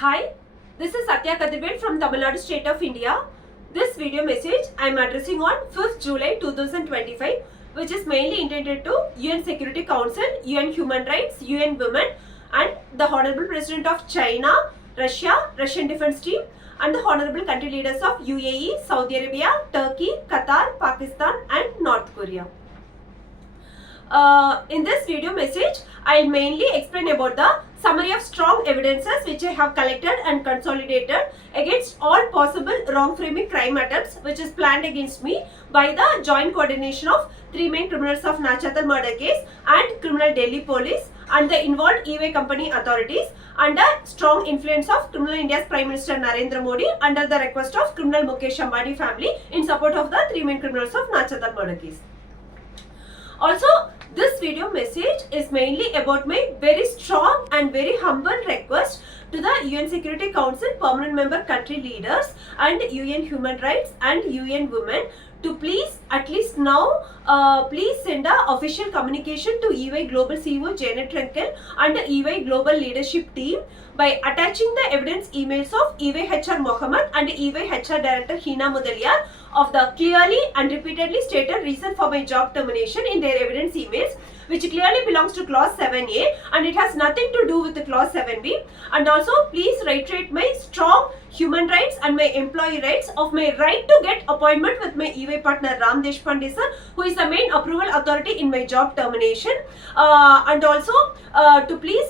Hi, this is Satya Kadibet from Tamil Nadu State of India. This video message I am addressing on 5th July 2025, which is mainly intended to UN Security Council, UN Human Rights, UN Women, and the Honorable President of China, Russia, Russian Defense Team, and the Honorable country leaders of UAE, Saudi Arabia, Turkey, Qatar, Pakistan, and North Korea. In this video message, I will mainly explain about the summary of strong evidences which I have collected and consolidated against all possible wrong framing crime attempts which is planned against me by the joint coordination of three main criminals of Nachathal murder case and criminal Delhi police and the involved EY company authorities under strong influence of criminal India's Prime Minister Narendra Modi under the request of criminal Mukesh Ambani family in support of the three main criminals of Nachathal murder case. Also, this video message is mainly about my very strong and very humble request to the UN Security Council permanent member country leaders and UN Human Rights and UN Women to please, at least now, please send a official communication to EY Global CEO Janet Trenkel and the EY Global Leadership Team by attaching the evidence emails of EY HR Mohammed and EY HR Director Hina Mudaliar of the clearly and repeatedly stated reason for my job termination in their evidence emails, which clearly belongs to clause 7A and it has nothing to do with the clause 7B. And also please reiterate my strong human rights and my employee rights of my right to get appointment with my EY partner Ram Deshpande sir, who is the main approval authority in my job termination, and also to please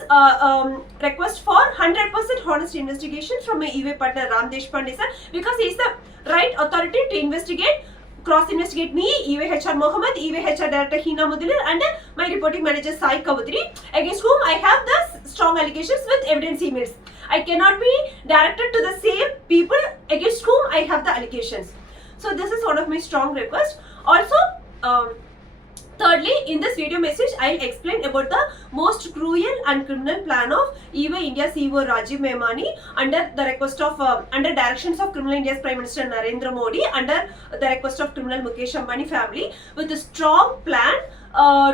request for 100% honest investigation from my EY partner Ram Deshpande sir, because he is the right authority to investigate, cross-investigate me, EY HR Mohammed, EY HR Director Hina Mudalir and my reporting manager Sai Kavutri, against whom I have the strong allegations with evidence emails. I cannot be directed to the same people against whom I have the allegations. So this is one of my strong requests. Also, thirdly, in this video message, I will explain about the most cruel and criminal plan of EY India CEO Rajiv Memani under the request of, under directions of criminal India's Prime Minister Narendra Modi, under the request of criminal Mukesh Ambani family, with a strong plan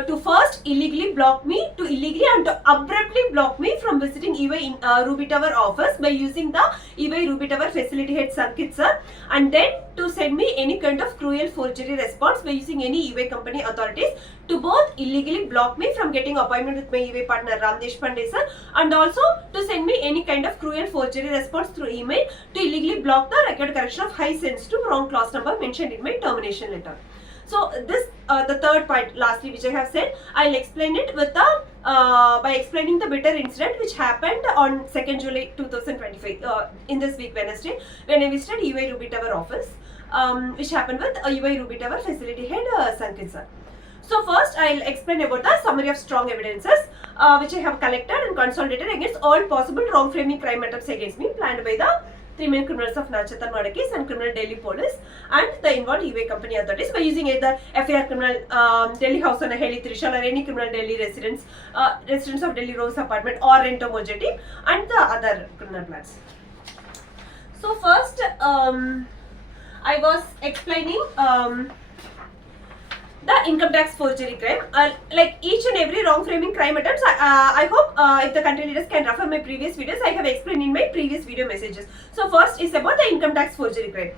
to first illegally block me, to illegally and to abruptly block me from visiting EY Ruby Tower office by using the EY Ruby Tower facility head SANKIT sir, and then to send me any kind of cruel forgery response by using any EY company authorities to both illegally block me from getting appointment with my EY partner Ram Deshpande sir, and also to send me any kind of cruel forgery response through email to illegally block the record correction of high sensitive wrong clause number mentioned in my termination letter. So this, the third point lastly which I have said, I will explain it with the, by explaining the bitter incident which happened on 2nd July 2025, in this week Wednesday, when I visited EY Ruby Tower office, which happened with EY Ruby Tower facility head Sankit sir. So first I will explain about the summary of strong evidences which I have collected and consolidated against all possible wrong framing crime attempts against me planned by the three main criminals of Nachathal murder case and criminal Delhi police and the involved EY company authorities by using either FIR criminal Delhi house on a Heli Trishal or any criminal Delhi residents, residents of Delhi Rose apartment or Rento Mojeti and the other criminal plans. So first I was explaining the income tax forgery crime, like each and every wrong framing crime attempts. I hope if the country leaders can refer my previous videos, I have explained in my previous video messages. So first is about the income tax forgery crime.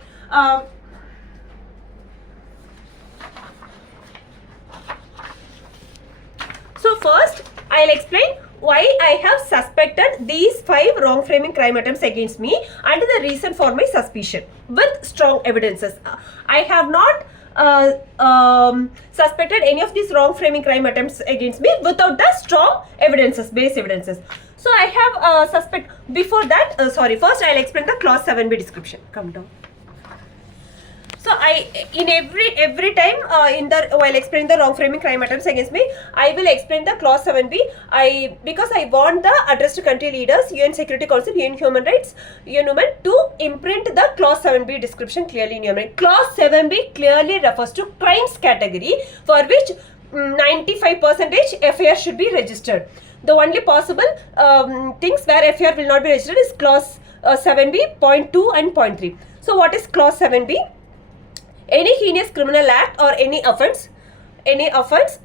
So first I will explain why I have suspected these 5 wrong framing crime attempts against me and the reason for my suspicion with strong evidences. I have not suspected any of these wrong framing crime attempts against me without the strong evidences, base evidences. So I have suspect. Before that, first I will explain the clause 7B description. Come down. So I, in every time while explaining the wrong framing crime attempts against me, I will explain the clause 7B. Because I want the addressed country leaders, UN Security Council, UN Human Rights, UN Women to imprint the clause 7B description clearly in your mind. Clause 7B clearly refers to crimes category for which 95% FIR should be registered. The only possible things where FIR will not be registered is clause 7B, point 2 and point 3. So what is clause 7B? Any heinous criminal act or any offence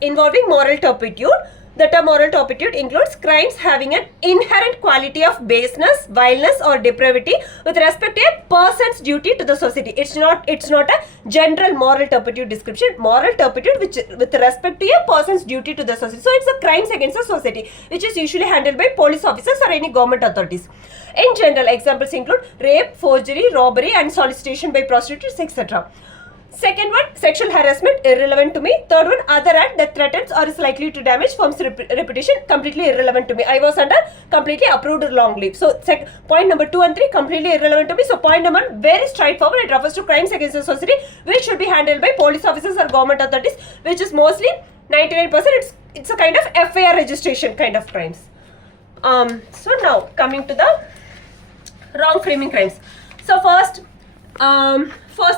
involving moral turpitude The term moral turpitude includes crimes having an inherent quality of baseness, vileness or depravity with respect to a person's duty to the society. It's not a general moral turpitude description. Moral turpitude which with respect to a person's duty to the society. So it's a crimes against the society which is usually handled by police officers or any government authorities. In general, examples include rape, forgery, robbery and solicitation by prostitutes, etc. Second one, sexual harassment, irrelevant to me. Third one, other act that threatens or is likely to damage firm's reputation, completely irrelevant to me. I was under completely approved long leave. So point number 2 and 3, completely irrelevant to me. So point number 1, very straightforward. It refers to crimes against the society which should be handled by police officers or government authorities, which is mostly 99%. It's a kind of FIR registration kind of crimes. So now coming to the wrong framing crimes. So first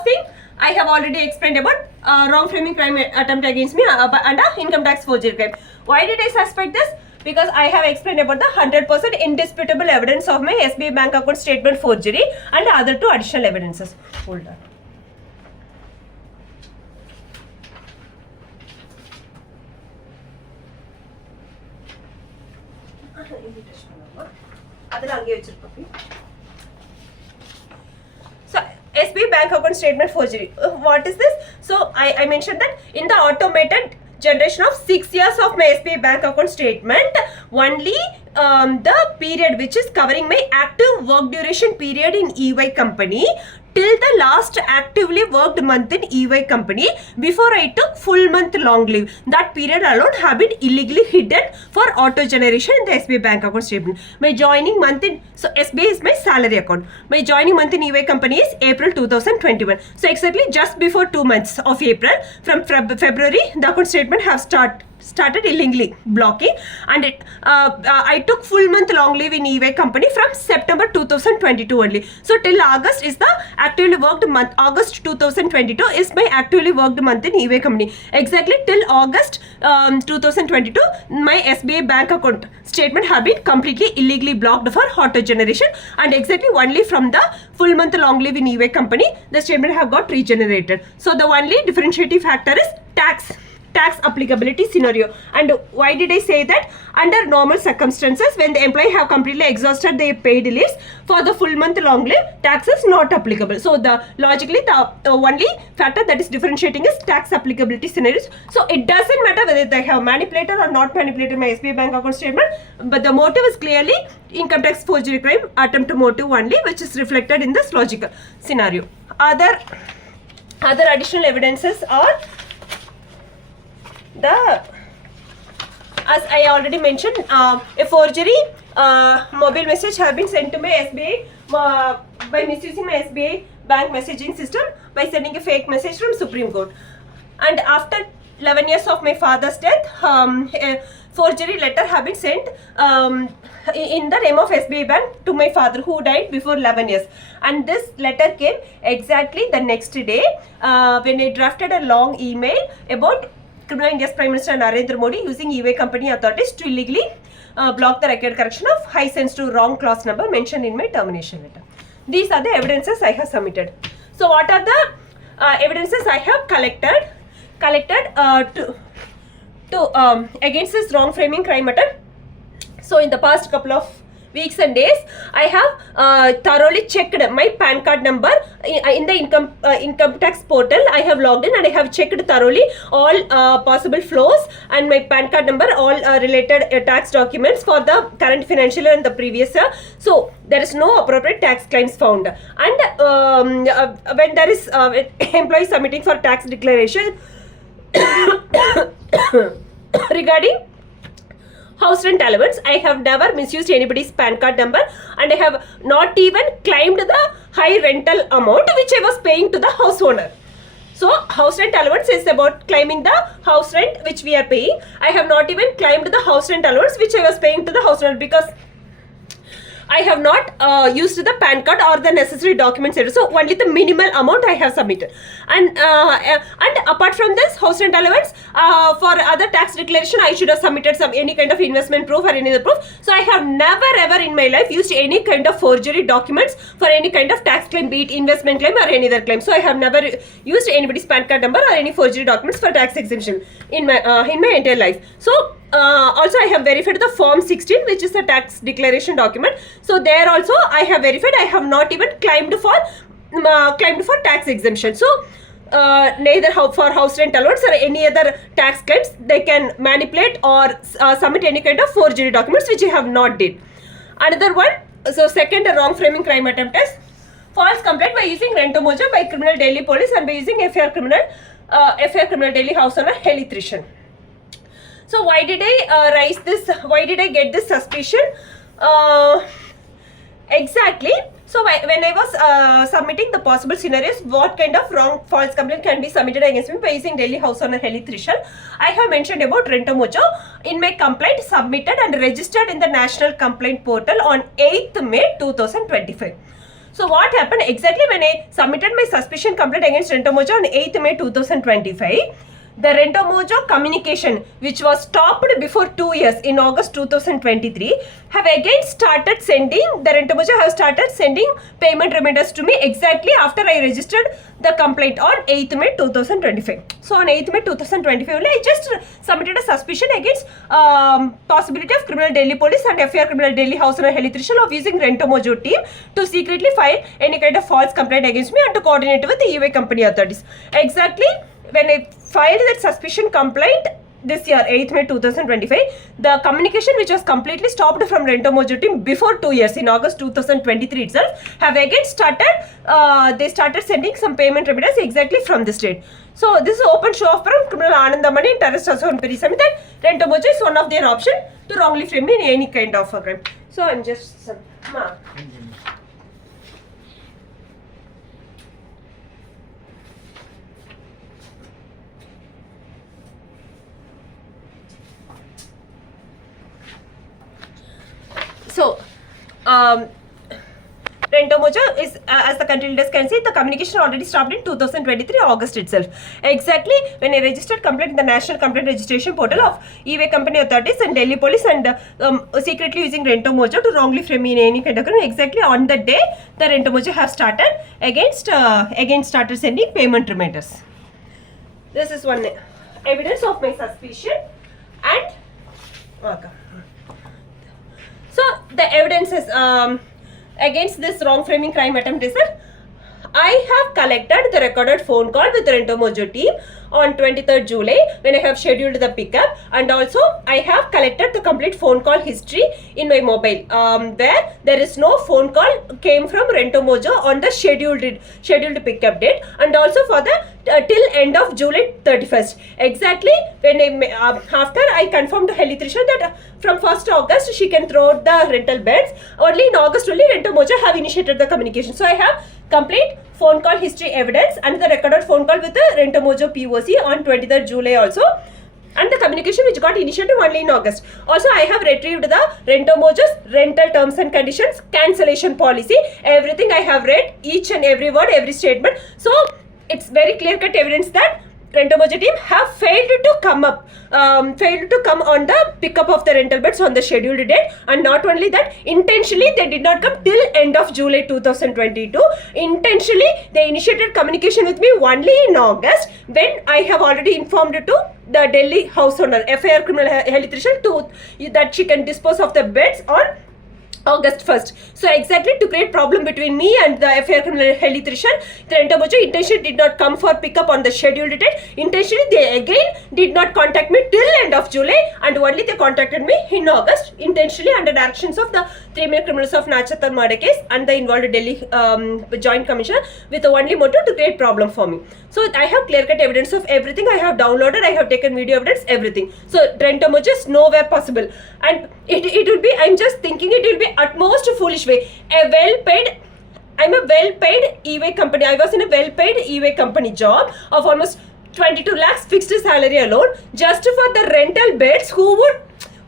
thing, I have already explained about wrong framing crime attempt against me under income tax forgery crime. Why did I suspect this? Because I have explained about the 100% indisputable evidence of my SBI bank account statement forgery and other 2 additional evidences. Hold on. So SBI bank account statement forgery. What is this? So I mentioned that in the automated generation of 6 years of my SBI bank account statement, only the period which is covering my active work duration period in EY company till the last actively worked month in EY company before I took full month long leave. That period alone have been illegally hidden for auto generation in the SBI bank account statement. My joining month in, so SBI is my salary account. My joining month in EY company is April 2021. So exactly just before 2 months of April, from February, the account statement have started illegally blocking, and I took full month long leave in EY company from September 2022 only. So till August is the actively worked month. August 2022 is my actively worked month in EY company. Exactly till August 2022, my SBI bank account statement have been completely illegally blocked for auto generation, and exactly only from the full month long leave in EY company the statement have got regenerated. So the only differentiating factor is tax applicability scenario. And why did I say that? Under normal circumstances, when the employee have completely exhausted their paid leaves for the full month long leave, tax is not applicable. So logically the only factor that is differentiating is tax applicability scenarios. So it doesn't matter whether they have manipulated or not manipulated my SBI bank account statement, but the motive is clearly income tax forgery crime attempt motive only, which is reflected in this logical scenario. Other additional evidences are as I already mentioned, a forgery mobile message have been sent to my SBI by misusing my SBI bank messaging system by sending a fake message from Supreme Court. And after 11 years of my father's death, a forgery letter have been sent in the name of SBI bank to my father who died before 11 years. And this letter came exactly the next day when I drafted a long email about India's Prime Minister Narendra Modi using EY company authorities to illegally block the record correction of high sensitive wrong clause number mentioned in my termination letter. These are the evidences I have submitted. So what are the evidences I have collected to against this wrong framing crime attempt? So in the past couple of weeks and days, I have thoroughly checked my PAN card number in the income tax portal. I have logged in and I have checked thoroughly all possible flows and my PAN card number, all related tax documents for the current financial year and the previous year. So there is no appropriate tax claims found. And when there is employee submitting for tax declaration regarding house rent allowance, I have never misused anybody's PAN card number, and I have not even claimed the high rental amount which I was paying to the house owner. So house rent allowance is about claiming the house rent which we are paying. I have not even claimed the house rent allowance which I was paying to the house owner because I have not used the PAN card or the necessary documents. So only the minimal amount I have submitted. And apart from this house rent allowance, for other tax declaration, I should have submitted any kind of investment proof or any other proof. So I have never ever in my life used any kind of forgery documents for any kind of tax claim, be it investment claim or any other claim. So I have never used anybody's PAN card number or any forgery documents for tax exemption in my entire life. So Also I have verified the form 16, which is the tax declaration document. So there also I have verified. I have not even claimed for tax exemption. So neither for house rent allowance or any other tax claims they can manipulate or submit any kind of forgery documents, which I have not did. Another one, so second wrong framing crime attempt is false complaint by using Rento Mojo by criminal Delhi police and by using FIR criminal Delhi house owner electrician. So why did I raise this? Why did I get this suspicion? Exactly. So when I was submitting the possible scenarios, what kind of wrong false complaint can be submitted against me by using Delhi house owner electrician, I have mentioned about Rento Mojo in my complaint submitted and registered in the National Complaint Portal on 8th May 2025. So what happened exactly when I submitted my suspicion complaint against Rento Mojo on 8th May 2025? The Rento Mojo communication, which was stopped before 2 years in August 2023, have again started sending, the Rento Mojo have started sending payment reminders to me exactly after I registered the complaint on 8th May 2025. So on 8th May 2025, I just submitted a suspicion against possibility of criminal Delhi police and FIR criminal Delhi house owner electrician of using Rento Mojo team to secretly file any kind of false complaint against me and to coordinate with the EY company authorities. Exactly when I filed that suspicion complaint this year, 8th May 2025, the communication which was completely stopped from Rento Mojo team before 2 years in August 2023 itself have again started, they started sending some payment reminders exactly from this date. So this is open show of from criminal Ambani and terrorist association Perisami that Rento Mojo is one of their option to wrongly frame me in any kind of a crime. So I'm just So, Rento Mojo is, as the country leaders can see, the communication already stopped in 2023 August itself. Exactly when I registered complaint in the National Complaint Registration Portal of EY company authorities and Delhi police and secretly using Rento Mojo to wrongly frame me in any kind of crime. Exactly on the day, the Rento Mojo have started again started sending payment reminders. This is one evidence of my suspicion and okay. So the evidence is against this wrong framing crime attempt is that I have collected the recorded phone call with Rento Mojo team on 23rd July when I have scheduled the pickup, and also I have collected the complete phone call history in my mobile where there is no phone call came from Rento Mojo on the scheduled pickup date, and also for the till end of July 31st. Exactly when after I confirmed the electrician that from 1st August she can throw out the rental beds, only in August only Rento Mojo have initiated the communication. So I have complete phone call history evidence and the recorded phone call with the Rento Mojo POC on 23rd July also, and the communication which got initiated only in August. Also, I have retrieved the Rento Mojo's rental terms and conditions, cancellation policy, everything I have read, each and every word, every statement. So, it's very clear-cut evidence that Rento Mojo team have failed to come on the pickup of the rental beds on the scheduled date, and not only that, intentionally they did not come till end of July 2022. Intentionally they initiated communication with me only in August when I have already informed to the Delhi house owner, FIR criminal electrician, to that she can dispose of the beds on August 1st. So exactly to create problem between me and the FIR criminal electrician, the Rento Mojo intentionally did not come for pickup on the scheduled date. Intentionally they again did not contact me till end of July, and only they contacted me in August, intentionally under directions of the 3 main criminals of Nachathal murder case and the involved Delhi joint commissioner, with the only motive to create problem for me. So I have clear-cut evidence of everything. I have downloaded, I have taken video evidence, everything. So Rento Mojo is nowhere possible, and it will be, I'm just thinking it will be at most foolish way. I'm a well-paid EY company. I was in a well-paid EY company job of almost 22 lakhs fixed salary alone, just for the rental beds. Who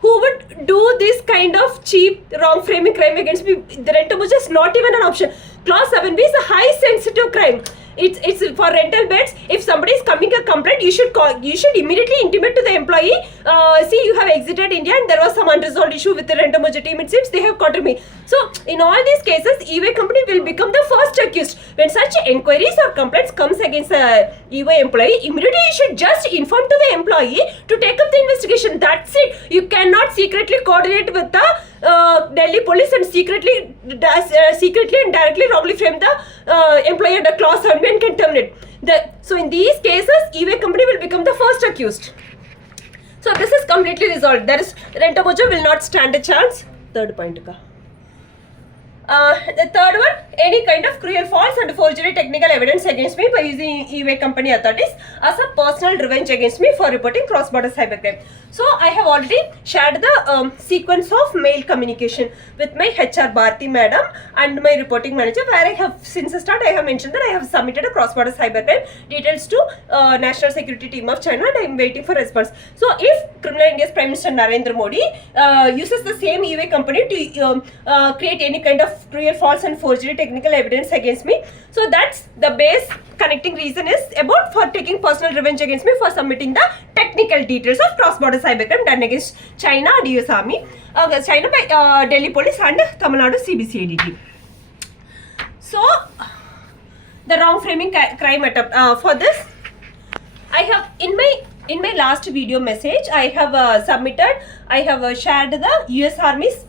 would do this kind of cheap wrong framing crime against me? The Rento Mojo is not even an option. Clause 7B is a high sensitive crime. it's for rental beds. If somebody is coming a complaint, you should immediately intimate to the employee. See, you have exited India and there was some unresolved issue with the Rentomoja team. It seems they have caught me. So in all these cases, e-way company will become the first accused. When such inquiries or complaints comes against the e-way employee, immediately you should just inform to the employee to take up the investigation. That's it. You cannot secretly coordinate with the Delhi police and secretly and directly wrongly frame the employee under clause 7 and can terminate. So in these cases, e-way company will become the first accused. So this is completely resolved. There is Rentomoja will not stand a chance. Third point. The third one, any kind of cruel, false and forgery technical evidence against me by using e-way company authorities as a personal revenge against me for reporting cross-border cybercrime. So I have already shared the sequence of mail communication with my HR Bharti madam and my reporting manager, where I have since the start I have mentioned that I have submitted a cross-border cybercrime details to National Security Team of China and I am waiting for response. So if Criminal India's Prime Minister Narendra Modi uses the same e-way company to create any kind of cruel, false and forgery technical evidence against me, so that's the base connecting reason is about for taking personal revenge against me for submitting the technical details of cross-border cybercrime done against China and US Army, China by Delhi Police and Tamil Nadu CBCID team. So the wrong framing crime attempt, for this I have in my last video message I have submitted, I have shared the US Army's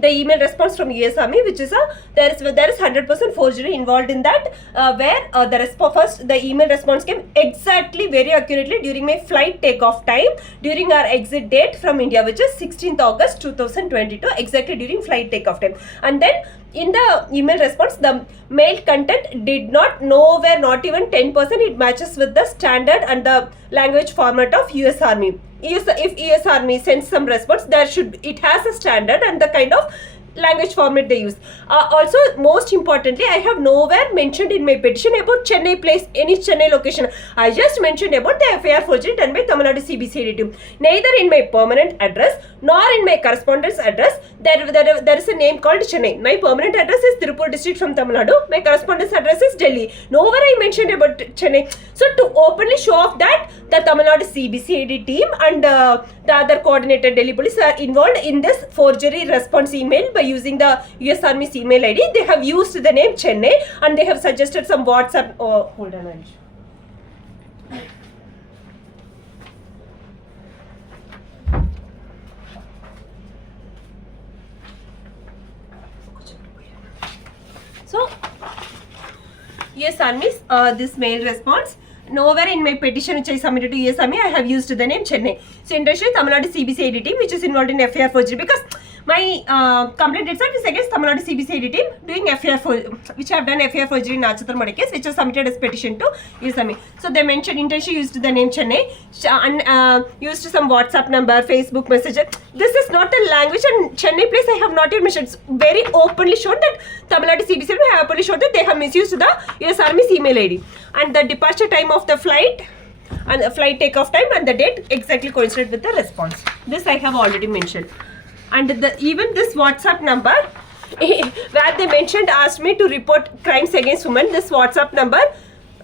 the email response from US Army, which is there is 100% forgery involved in that, where the email response came exactly very accurately during my flight takeoff time during our exit date from India, which is 16th August 2022, exactly during flight takeoff time. And then in the email response, the mail content did not nowhere, not even 10%, it matches with the standard and the language format of US Army. If US Army sends some response, it has a standard and the kind of language format they use. Also, most importantly, I have nowhere mentioned in my petition about Chennai place, any Chennai location. I just mentioned about the FIR forgery done by Tamil Nadu CBCID team. Neither in my permanent address nor in my correspondence address there is a name called Chennai. My permanent address is Tirupur district from Tamil Nadu. My correspondence address is Delhi. Nowhere I mentioned about Chennai. So to openly show off that the Tamil Nadu CBCID team and the other coordinated Delhi police are involved in this forgery response email by using the US Army's email ID. They have used the name Chennai and they have suggested some WhatsApp. Oh, hold on. So, US Army's this mail response. Nowhere in my petition which I submitted to US Army, I have used the name Chennai. So, intentionally Tamil Nadu CBCID team, which is involved in FIR forgery, because my complaint itself is against Tamil Nadu CBCID team doing FIR forgery, which have done FIR forgery in Nachathal case, which was submitted as petition to US Army. So, they mentioned intentionally used the name Chennai and used some WhatsApp number, Facebook messenger. This is not a language, and Chennai place I have not even mentioned. It's very openly shown that Tamil Nadu CBCID have openly shown that they have misused the US Army's email ID. And the departure time of the flight and the flight takeoff time and the date exactly coincided with the response. This I have already mentioned. And even this WhatsApp number where they mentioned asked me to report crimes against women, this WhatsApp number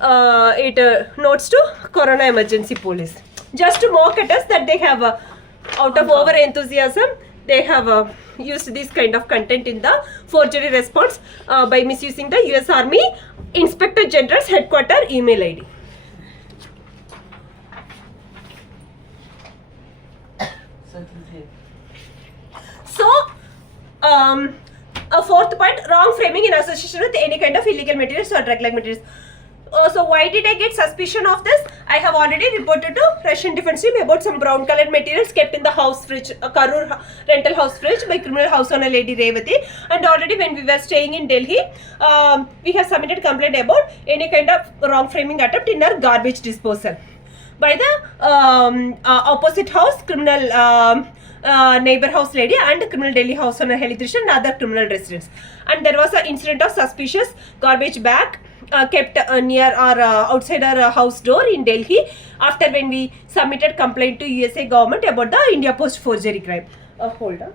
it notes to Corona Emergency Police. Just to mock at us that they have out of over enthusiasm they have used this kind of content in the forgery response by misusing the US Army Inspector General's headquarter email ID. So, a fourth point, wrong framing in association with any kind of illegal materials or drug-like materials. So why did I get suspicion of this? I have already reported to Russian Defense Team about some brown colored materials kept in the house fridge, a Karur rental house fridge by criminal house owner lady Revati. And already when we were staying in Delhi, we have submitted complaint about any kind of wrong framing attempt in our garbage disposal by the opposite house criminal neighbor house lady and criminal Delhi house owner Helitrishan and other criminal residents. And there was an incident of suspicious garbage bag kept near or outside our house door in Delhi after when we submitted complaint to USA government about the India Post forgery crime. Hold on.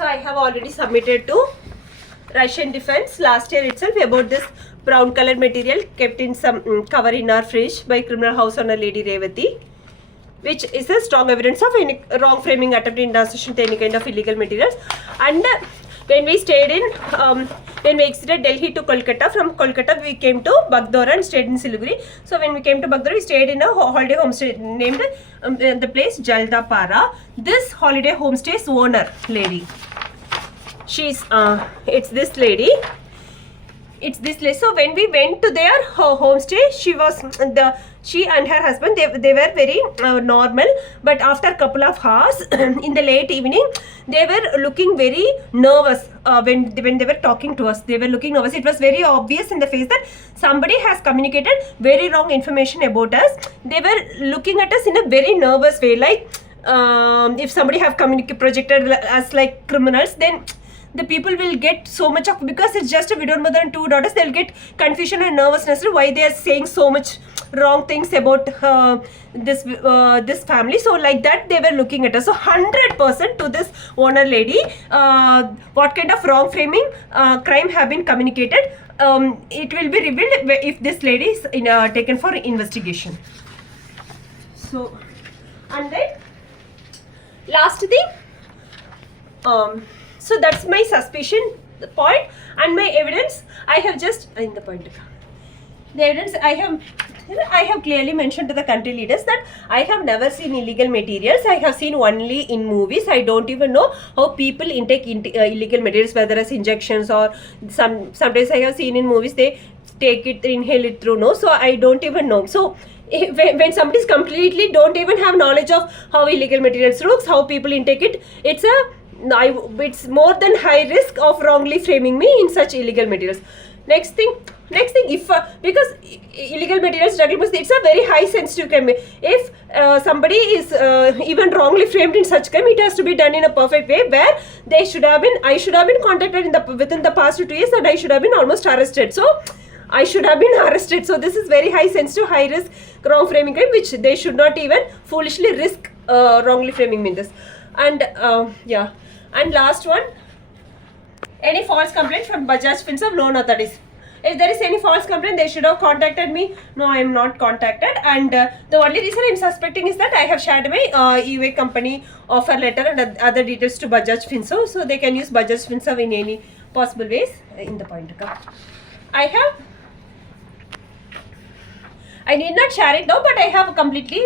So I have already submitted to Russian Defense last year itself about this brown colored material kept in some cover in our fridge by criminal house owner Lady Revati, which is a strong evidence of any wrong framing attempt in transaction to any kind of illegal materials. And when we stayed in, when we exited Delhi to Kolkata, from Kolkata we came to Bagdora and stayed in Siliguri. So when we came to Bagdora, we stayed in a holiday homestay named the place Jaldapara. This holiday homestay's owner lady, she's it's this lady. It's this lady. So when we went to their homestay, she and her husband, they were very normal, but after a couple of hours in the late evening, they were looking very nervous. When they were talking to us, they were looking nervous. It was very obvious in the face that somebody has communicated very wrong information about us. They were looking at us in a very nervous way, like if somebody have projected us like criminals, then the people will get so much of, because it's just a widowed mother and two daughters, they'll get confusion and nervousness why they are saying so much wrong things about this family. So like that they were looking at us. So 100% to this owner lady, what kind of wrong framing crime have been communicated, it will be revealed if this lady is taken for investigation. So, and then last thing, so that's my suspicion point, and my evidence I have just in the point. The evidence I have clearly mentioned to the country leaders that I have never seen illegal materials. I have seen only in movies. I don't even know how people intake illegal materials, whether as injections or sometimes I have seen in movies they take it, inhale it through nose. So I don't even know. So when somebody's completely don't even have knowledge of how illegal materials works, how people intake it, it's it's more than high risk of wrongly framing me in such illegal materials. Next thing, if because illegal materials, it's a very high sensitive crime. If somebody is even wrongly framed in such crime, it has to be done in a perfect way where I should have been contacted within the past 2 years, and I should have been almost arrested. So I should have been arrested. So this is very high sensitive, high risk wrong framing crime, which they should not even foolishly risk wrongly framing me in this. And yeah. And last one, any false complaint from Bajaj Finserv loan authorities. If there is any false complaint, they should have contacted me. No, I am not contacted. And the only reason I am suspecting is that I have shared my EUA company offer letter and other details to Bajaj Finserv. So they can use Bajaj Finserv in any possible ways in the point. I need not share it now, but I have completely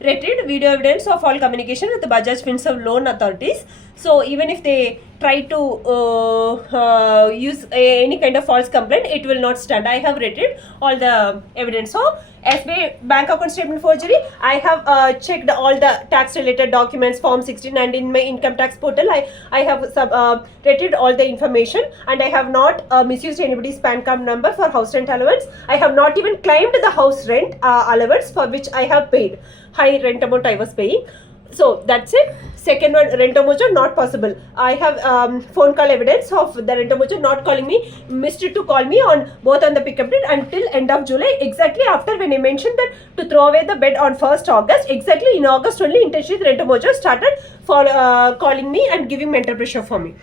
retrieved video evidence of all communication with the Bajaj Finserv loan authorities. So even if they try to use any kind of false complaint, it will not stand. I have retrieved all the evidence. So SBI bank account statement forgery, I have checked all the tax related documents, form 16, and in my income tax portal I have retrieved all the information, and I have not misused anybody's PAN card number for house rent allowance. I have not even claimed the house rent allowance for which I have paid high rent amount I was paying. So that's it. Second one, Rento Mojo, not possible. I have phone call evidence of the Rento Mojo not calling me, missed to call me on both on the pickup date until end of July, exactly after when I mentioned that to throw away the bed on 1st August, exactly in August only intentionally Rento Mojo started for calling me and giving mental pressure for me.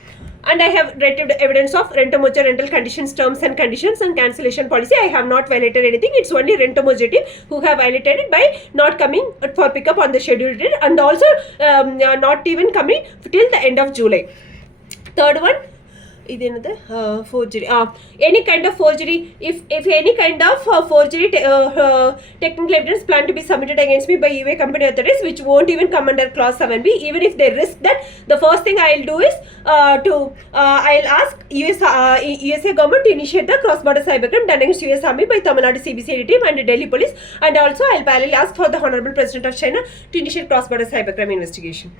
And I have retrieved evidence of Rento Mojo rental conditions, terms and conditions and cancellation policy. I have not violated anything. It's only Rento Mojo team who have violated it by not coming for pickup on the scheduled date, and also not even coming till the end of July. Third one, forgery. Any kind of forgery, if any kind of forgery technical evidence planned to be submitted against me by UA company authorities, which won't even come under clause 7B, even if they risk that, the first thing I'll do is I'll ask USA government to initiate the cross-border cybercrime done against US Army by Tamil Nadu CBCID team and Delhi police, and also I'll parallelly ask for the Hon'ble President of China to initiate cross-border cybercrime investigation.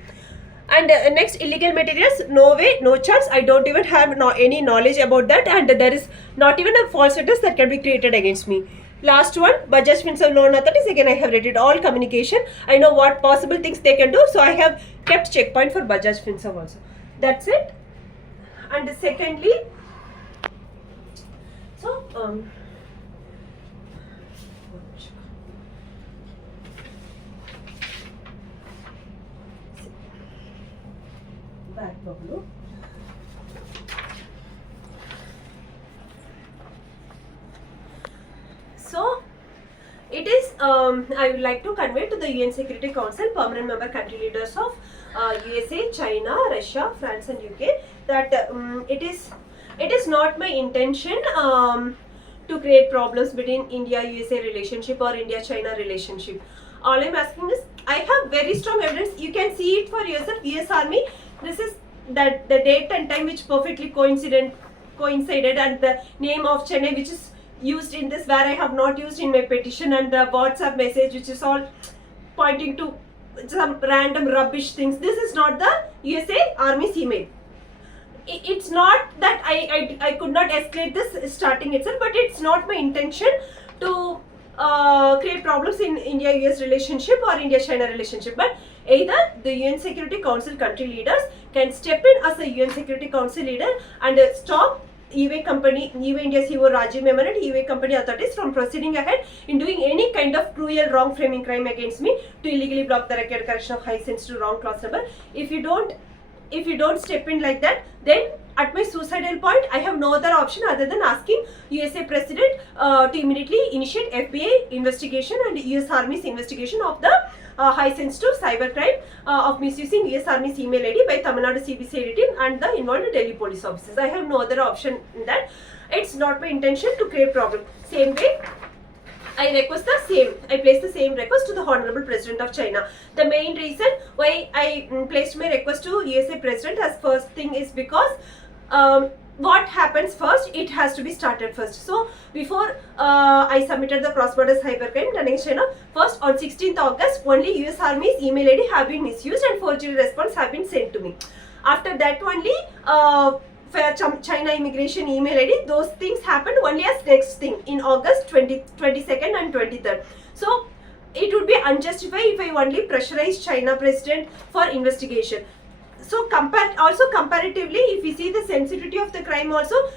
And next, illegal materials, no way, no chance. I don't even have any knowledge about that, and there is not even a false address that can be created against me. Last one, Bajaj Finserv loan authorities. Again, I have read it all communication. I know what possible things they can do, so I have kept checkpoint for Bajaj Finserv also. That's it. And secondly, so back bubble. I would like to convey to the UN Security Council permanent member country leaders of USA, China, Russia, France and UK that it is not my intention to create problems between India-USA relationship or India-China relationship. All I'm asking is, I have very strong evidence. You can see it for yourself. US Army, this is that the date and time which perfectly coincided and the name of Chennai which is used in this, where I have not used in my petition, and the WhatsApp message which is all pointing to some random rubbish things. This is not the USA Army's email. It's not that I could not escalate this starting itself, but it's not my intention to create problems in India-US relationship or India-China relationship. But either the UN Security Council country leaders can step in as a UN Security Council leader and stop EUA company, EUA India CEO Rajiv, Memani and EUA company authorities from proceeding ahead in doing any kind of cruel wrong framing crime against me to illegally block the record correction of high sensitive wrong clause number. If you don't step in like that, then at my suicidal point, I have no other option other than asking USA President to immediately initiate FBI investigation and US Army's investigation of the high sensitive cybercrime of misusing US Army's email ID by Tamil Nadu CBCID team and the involved Delhi police officers. I have no other option in that. It's not my intention to create problem. Same way, I place the same request to the Hon'ble President of China. The main reason why I placed my request to USA President as first thing is because what happens first, it has to be started first. So before I submitted the cross-border cybercrime done in China, first on 16th August, only US Army's email ID have been misused and forgery response have been sent to me. After that only, for China immigration email ID, those things happened only as next thing in August 22nd and 23rd. So it would be unjustified if I only pressurize China President for investigation. So comparatively, if we see the sensitivity of the crime also,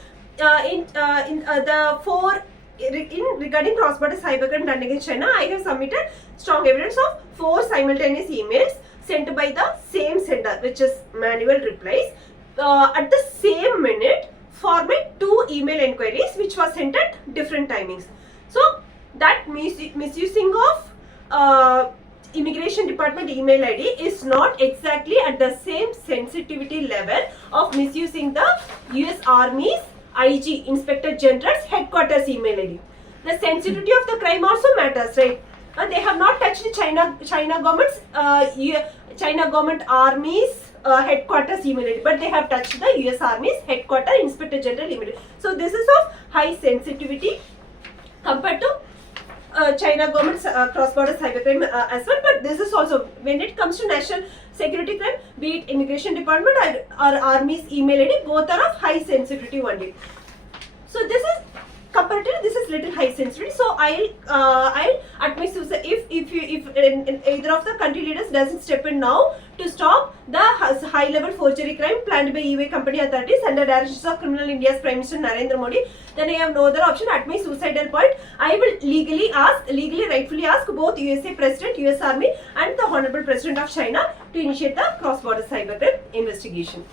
regarding cross-border cybercrime done against China, I have submitted strong evidence of 4 simultaneous emails sent by the same sender, which is manual replies, at the same minute for my 2 email inquiries which was sent at different timings. So that misusing of Immigration Department email ID is not exactly at the same sensitivity level of misusing the US Army's IG, Inspector General's headquarters email ID. The sensitivity of the crime also matters, right? They have not touched the China government Army's headquarters email ID, but they have touched the US Army's headquarters Inspector General email ID. So this is of high sensitivity compared to China government's cross-border cybercrime as well. But this is also, when it comes to national security crime, be it Immigration Department or Army's email ID, both are of high sensitivity only. So this is comparatively, this is little high sensitivity. So I'll admit, if either of the country leaders doesn't step in now to stop the high-level forgery crime planned by EUA company authorities under directions of Criminal India's Prime Minister Narendra Modi, then I have no other option. At my suicidal point, I will legally rightfully ask both USA President, US Army and the Hon'ble President of China to initiate the cross-border cybercrime investigation.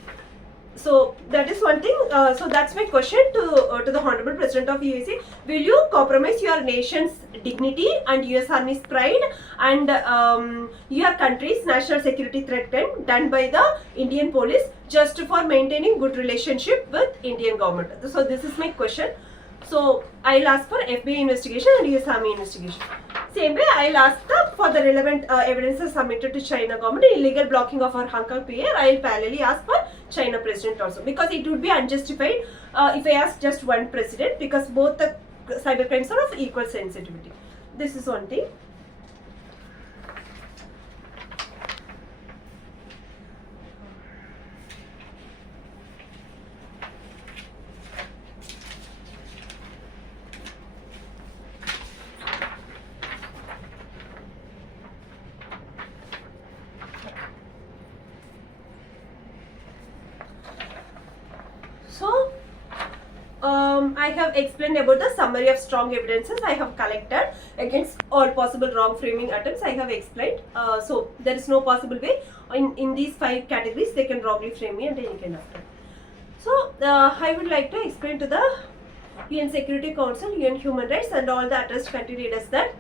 So that is one thing. So that's my question to the Hon'ble President of USA. Will you compromise your nation's dignity and US Army's pride and your country's national security threat crime done by the Indian police just for maintaining good relationship with Indian government? So this is my question. So I'll ask for FBI investigation and US Army investigation. Same way, I'll ask for the relevant evidences submitted to China government. Illegal blocking of our Hong Kong PR, I'll parallelly ask for China president also, because it would be unjustified if I ask just one president, because both the cybercrimes are of equal sensitivity. This is one thing. So, I have explained about the summary of strong evidences I have collected against all possible wrong framing attempts. I have explained. So, there is no possible way in these 5 categories they can wrongly frame me and any kind of crime. So, I would like to explain to the UN Security Council, UN Human Rights and all the addressed country leaders that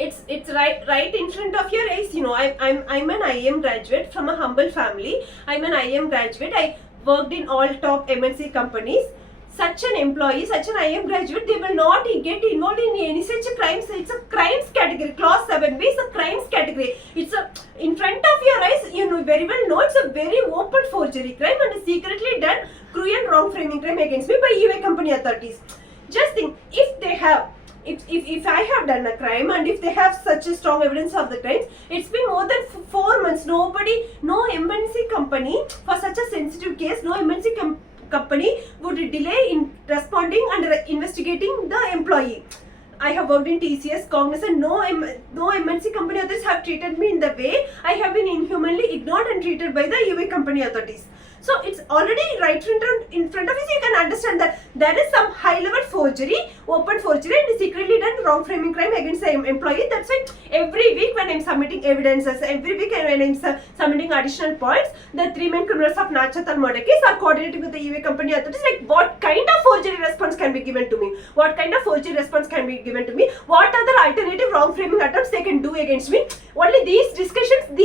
it's right in front of your eyes. You know, I'm an IM graduate from a humble family. I'm an IM graduate. I worked in all top MNC companies. Such an employee, such an IM graduate, they will not get involved in any such crimes. It's a crimes category. Clause 7B is a crimes category. It's a, in front of your eyes, you know very well know, it's a very open forgery crime and a secretly done cruel wrong framing crime against me by UA company authorities. Just think, if they have, if I have done a crime and if they have such a strong evidence of the crimes, it's been more than 4 months. Nobody, no MNC company for such a sensitive case, no MNC company would delay in responding and investigating the employee. I have worked in TCS, Cognizant, no MNC company authorities have treated me in the way I have been inhumanly ignored and treated by the UA company authorities. So it's already right in front of us. You can understand that there is some high-level forgery, open forgery, and secretly done wrong framing crime against the employee. That's why every week when I'm submitting evidences, every week when I'm submitting additional points, the 3 main criminals of Nachathal murder case are coordinating with the UA company authorities. Like, what kind of forgery response can be given to me? What kind of forgery response can be given to me? What other alternative wrong framing attempts they can do against me? Only these discussions,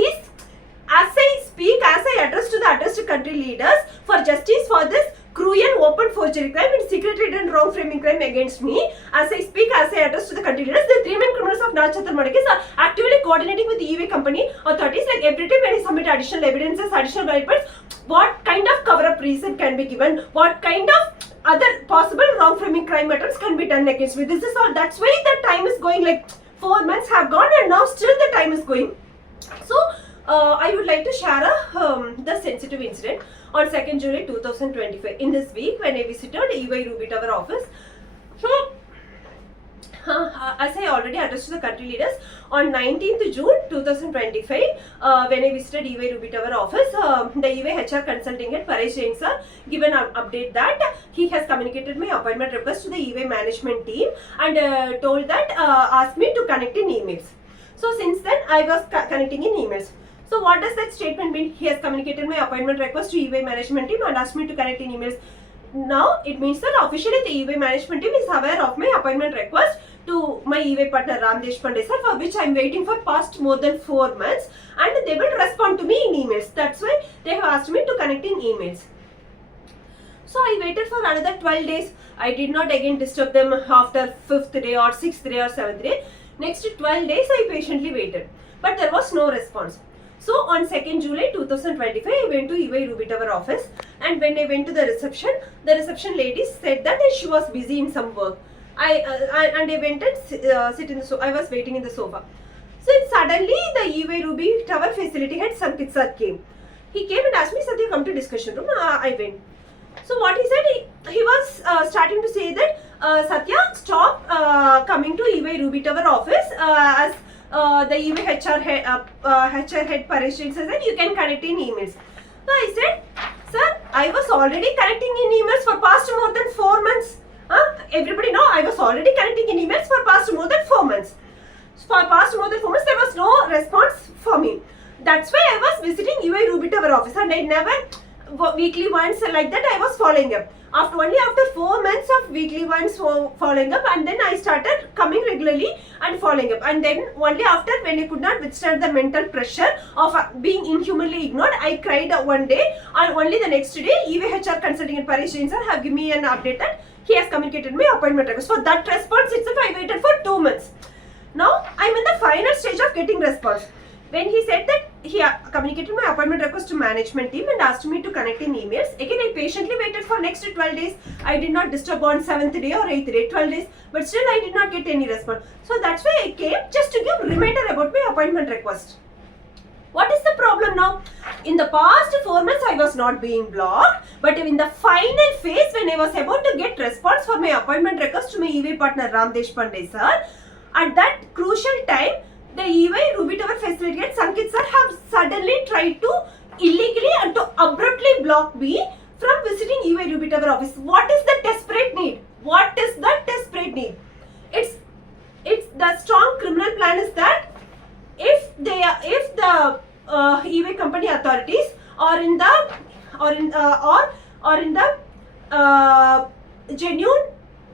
as I speak, as I address to the addressed country leaders for justice for this cruel open forgery crime and secretly done wrong framing crime against me, as I speak, as I address to the country leaders, the 3 main criminals of Nachathal murder case are actively coordinating with the UA company authorities. Like, every time when I submit additional evidences, additional points, what kind of cover-up reason can be given, what kind of other possible wrong framing crime attempts can be done against me. This is all. That's why the time is going, like 4 months have gone and now still the time is going. So, I would like to share the sensitive incident on 2nd July 2025. In this week, when I visited UA Ruby Tower office, so as I already addressed to the country leaders, on 19th June 2025, when I visited UA Ruby Tower office, the UA HR consulting head Paresh Jain sir given an update that he has communicated my appointment request to the UA management team and told that asked me to connect in emails. So since then, I was connecting in emails. So what does that statement mean? He has communicated my appointment request to UA management team and asked me to connect in emails. Now it means that officially the UA management team is aware of my appointment request to my UA partner Ram Deshpande sir, for which I am waiting for past more than 4 months, and they will respond to me in emails. That's why they have asked me to connect in emails. So I waited for another 12 days. I did not again disturb them after 5th day or 6th day or 7th day. Next 12 days I patiently waited, but there was no response. So on 2nd July 2025, I went to UA Ruby Tower office, and when I went to the reception lady said that she was busy in some work. I went and sit in the sofa. I was waiting in the sofa. So suddenly the UA Ruby Tower facility head SANKIT sir came. He came and asked me, Satya, come to discussion room. I went. So what he said, he was starting to say that Satya, stop coming to UA Ruby Tower office as the UA HR head Paresh Jain says that you can connect in emails. So I said, sir, I was already connecting in emails for past more than 4 months. Everybody know I was already connecting in emails for past more than 4 months. For past more than 4 months, there was no response for me. That's why I was visiting UA Ruby Tower office, and I never weekly once like that I was following up. Only after 4 months of weekly once following up, and then I started coming regularly and following up. And then only after, when I could not withstand the mental pressure of being inhumanly ignored, I cried one day, and only the next day UA HR consulting and Paresh Jain sir have given me an update that he has communicated my appointment request. For that response itself, I waited for 2 months. Now I am in the final stage of getting response. When he said that he communicated my appointment request to management team and asked me to connect in emails, again I patiently waited for next 12 days. I did not disturb on 7th day or 8th day, 12 days, but still I did not get any response. So that's why I came just to give reminder about my appointment request. What is the problem now? In the past 4 months, I was not being blocked, but in the final phase, when I was about to get response for my appointment request to my UA partner Ram Deshpande sir, at that crucial time, the UA Ruby Tower facility at SANKIT sir have suddenly tried to illegally and to abruptly block me from visiting UA Ruby Tower office. What is the desperate need? What is the desperate need? It's the strong criminal plan is that if the UA company authorities or in the genuine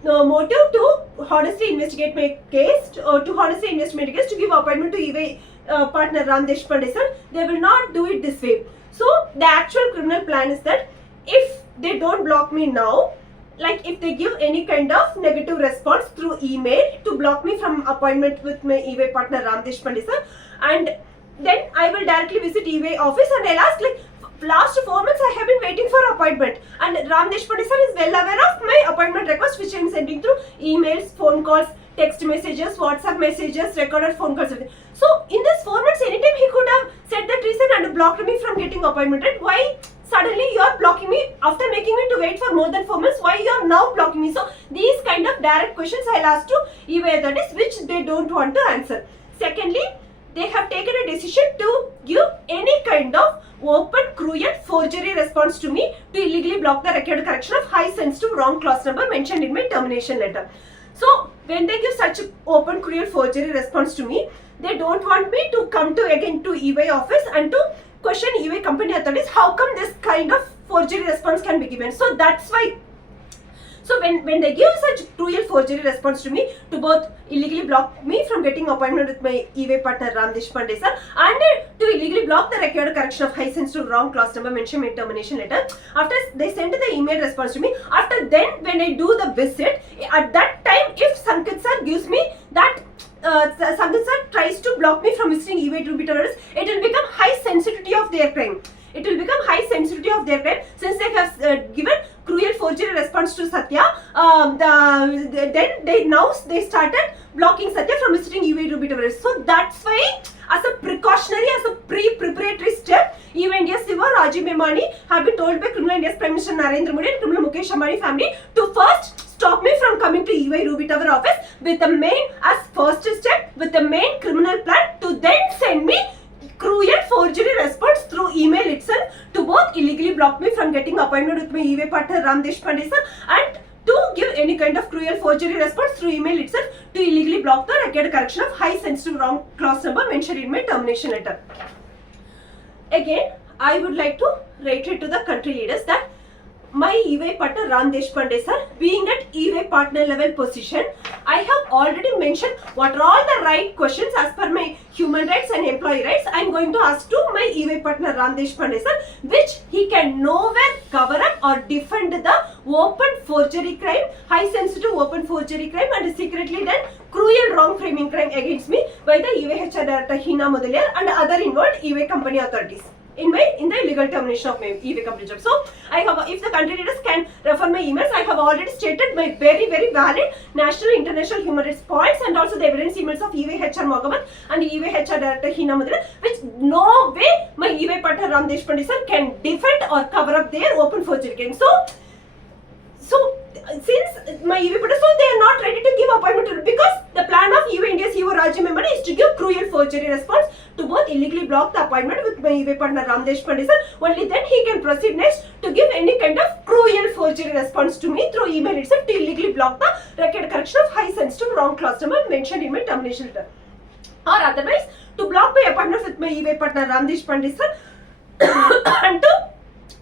motive to honestly investigate my case, to honestly investigate my case, to give appointment to EY partner Ram Deshpande sir. They will not do it this way. So the actual criminal plan is that if they don't block me now, like if they give any kind of negative response through email to block me from appointment with my EY partner Ram Deshpande sir, and then I will directly visit EY office and I'll ask, like, last 4 months I have been waiting for appointment, and Ram Deshpande sir is well aware of my appointment request which I am sending through emails, phone calls, text messages, WhatsApp messages, recorded phone calls, everything. So in this 4 months, anytime he could have said that reason and blocked me from getting appointment, right? Why suddenly you are blocking me after making me to wait for more than 4 months? Why you are now blocking me? So these kind of direct questions I'll ask to EY authorities which they don't want to answer. Secondly, they have taken a decision to give any kind of open, cruel, forgery response to me to illegally block the record correction of high sensitive wrong clause number mentioned in my termination letter. So when they give such open, cruel, forgery response to me, they don't want me to come to again to EY office and to question EY company authorities how come this kind of forgery response can be given. So that's why. So when they give such cruel forgery response to me to both illegally block me from getting appointment with my EY partner Ram Deshpande sir and to illegally block the record correction of high sensitive wrong clause number mentioned in termination letter, after they send the email response to me, after then when I do the visit, at that time if SANKIT sir gives me that SANKIT sir tries to block me from visiting EY to be terrorists, it will become high sensitivity of their crime. It will become high sensitivity of their crime since they have given cruel forgery response to Satya. Then they started blocking Satya from visiting EY to be terrorists. So that's why, as a precautionary, as a pre-preparatory step, EY India's CEO Rajiv Memani have been told by Criminal India's Prime Minister Narendra Modi and Criminal Mukesh Ambani family to first stop me from coming to EY Ruby Tower office with the main, as first step, with the main criminal plan to then send me cruel forgery response through email itself to both illegally block me from getting appointment with my EY partner Ram Deshpande sir and to give any kind of cruel forgery response through email itself to illegally block the record correction of high sensitive wrong clause number mentioned in my termination letter. Again, I would like to reiterate to the country leaders that my EY partner Ram Deshpande sir, being at EY partner level position, I have already mentioned what are all the right questions as per my human rights and employee rights I am going to ask to my EY partner Ram Deshpande sir, which he can nowhere cover up or defend the open forgery crime, high sensitive open forgery crime and secretly done cruel wrong framing crime against me by the EY HR Director Hina Mudaliar and other involved EY company authorities in the illegal termination of my EY company job. So I have, if the country leaders can refer my emails, I have already stated my very valid national international human rights points and also the evidence emails of EY HR Mohammed and EY HR Director Hina Mudaliar, which no way my EY partner Ram Deshpande sir can defend or cover up their open forgery claim. So since my EY partner, so they are not ready to give appointment to, because the plan of EY India's CEO Rajiv Memani is to give cruel forgery response to both illegally block the appointment with my EY partner Ram Deshpande sir. Only then he can proceed next to give any kind of cruel forgery response to me through email itself to illegally block the record correction of high sensitive wrong clause number mentioned in my termination letter, or otherwise to block my appointment with my EY partner Ram Deshpande sir and to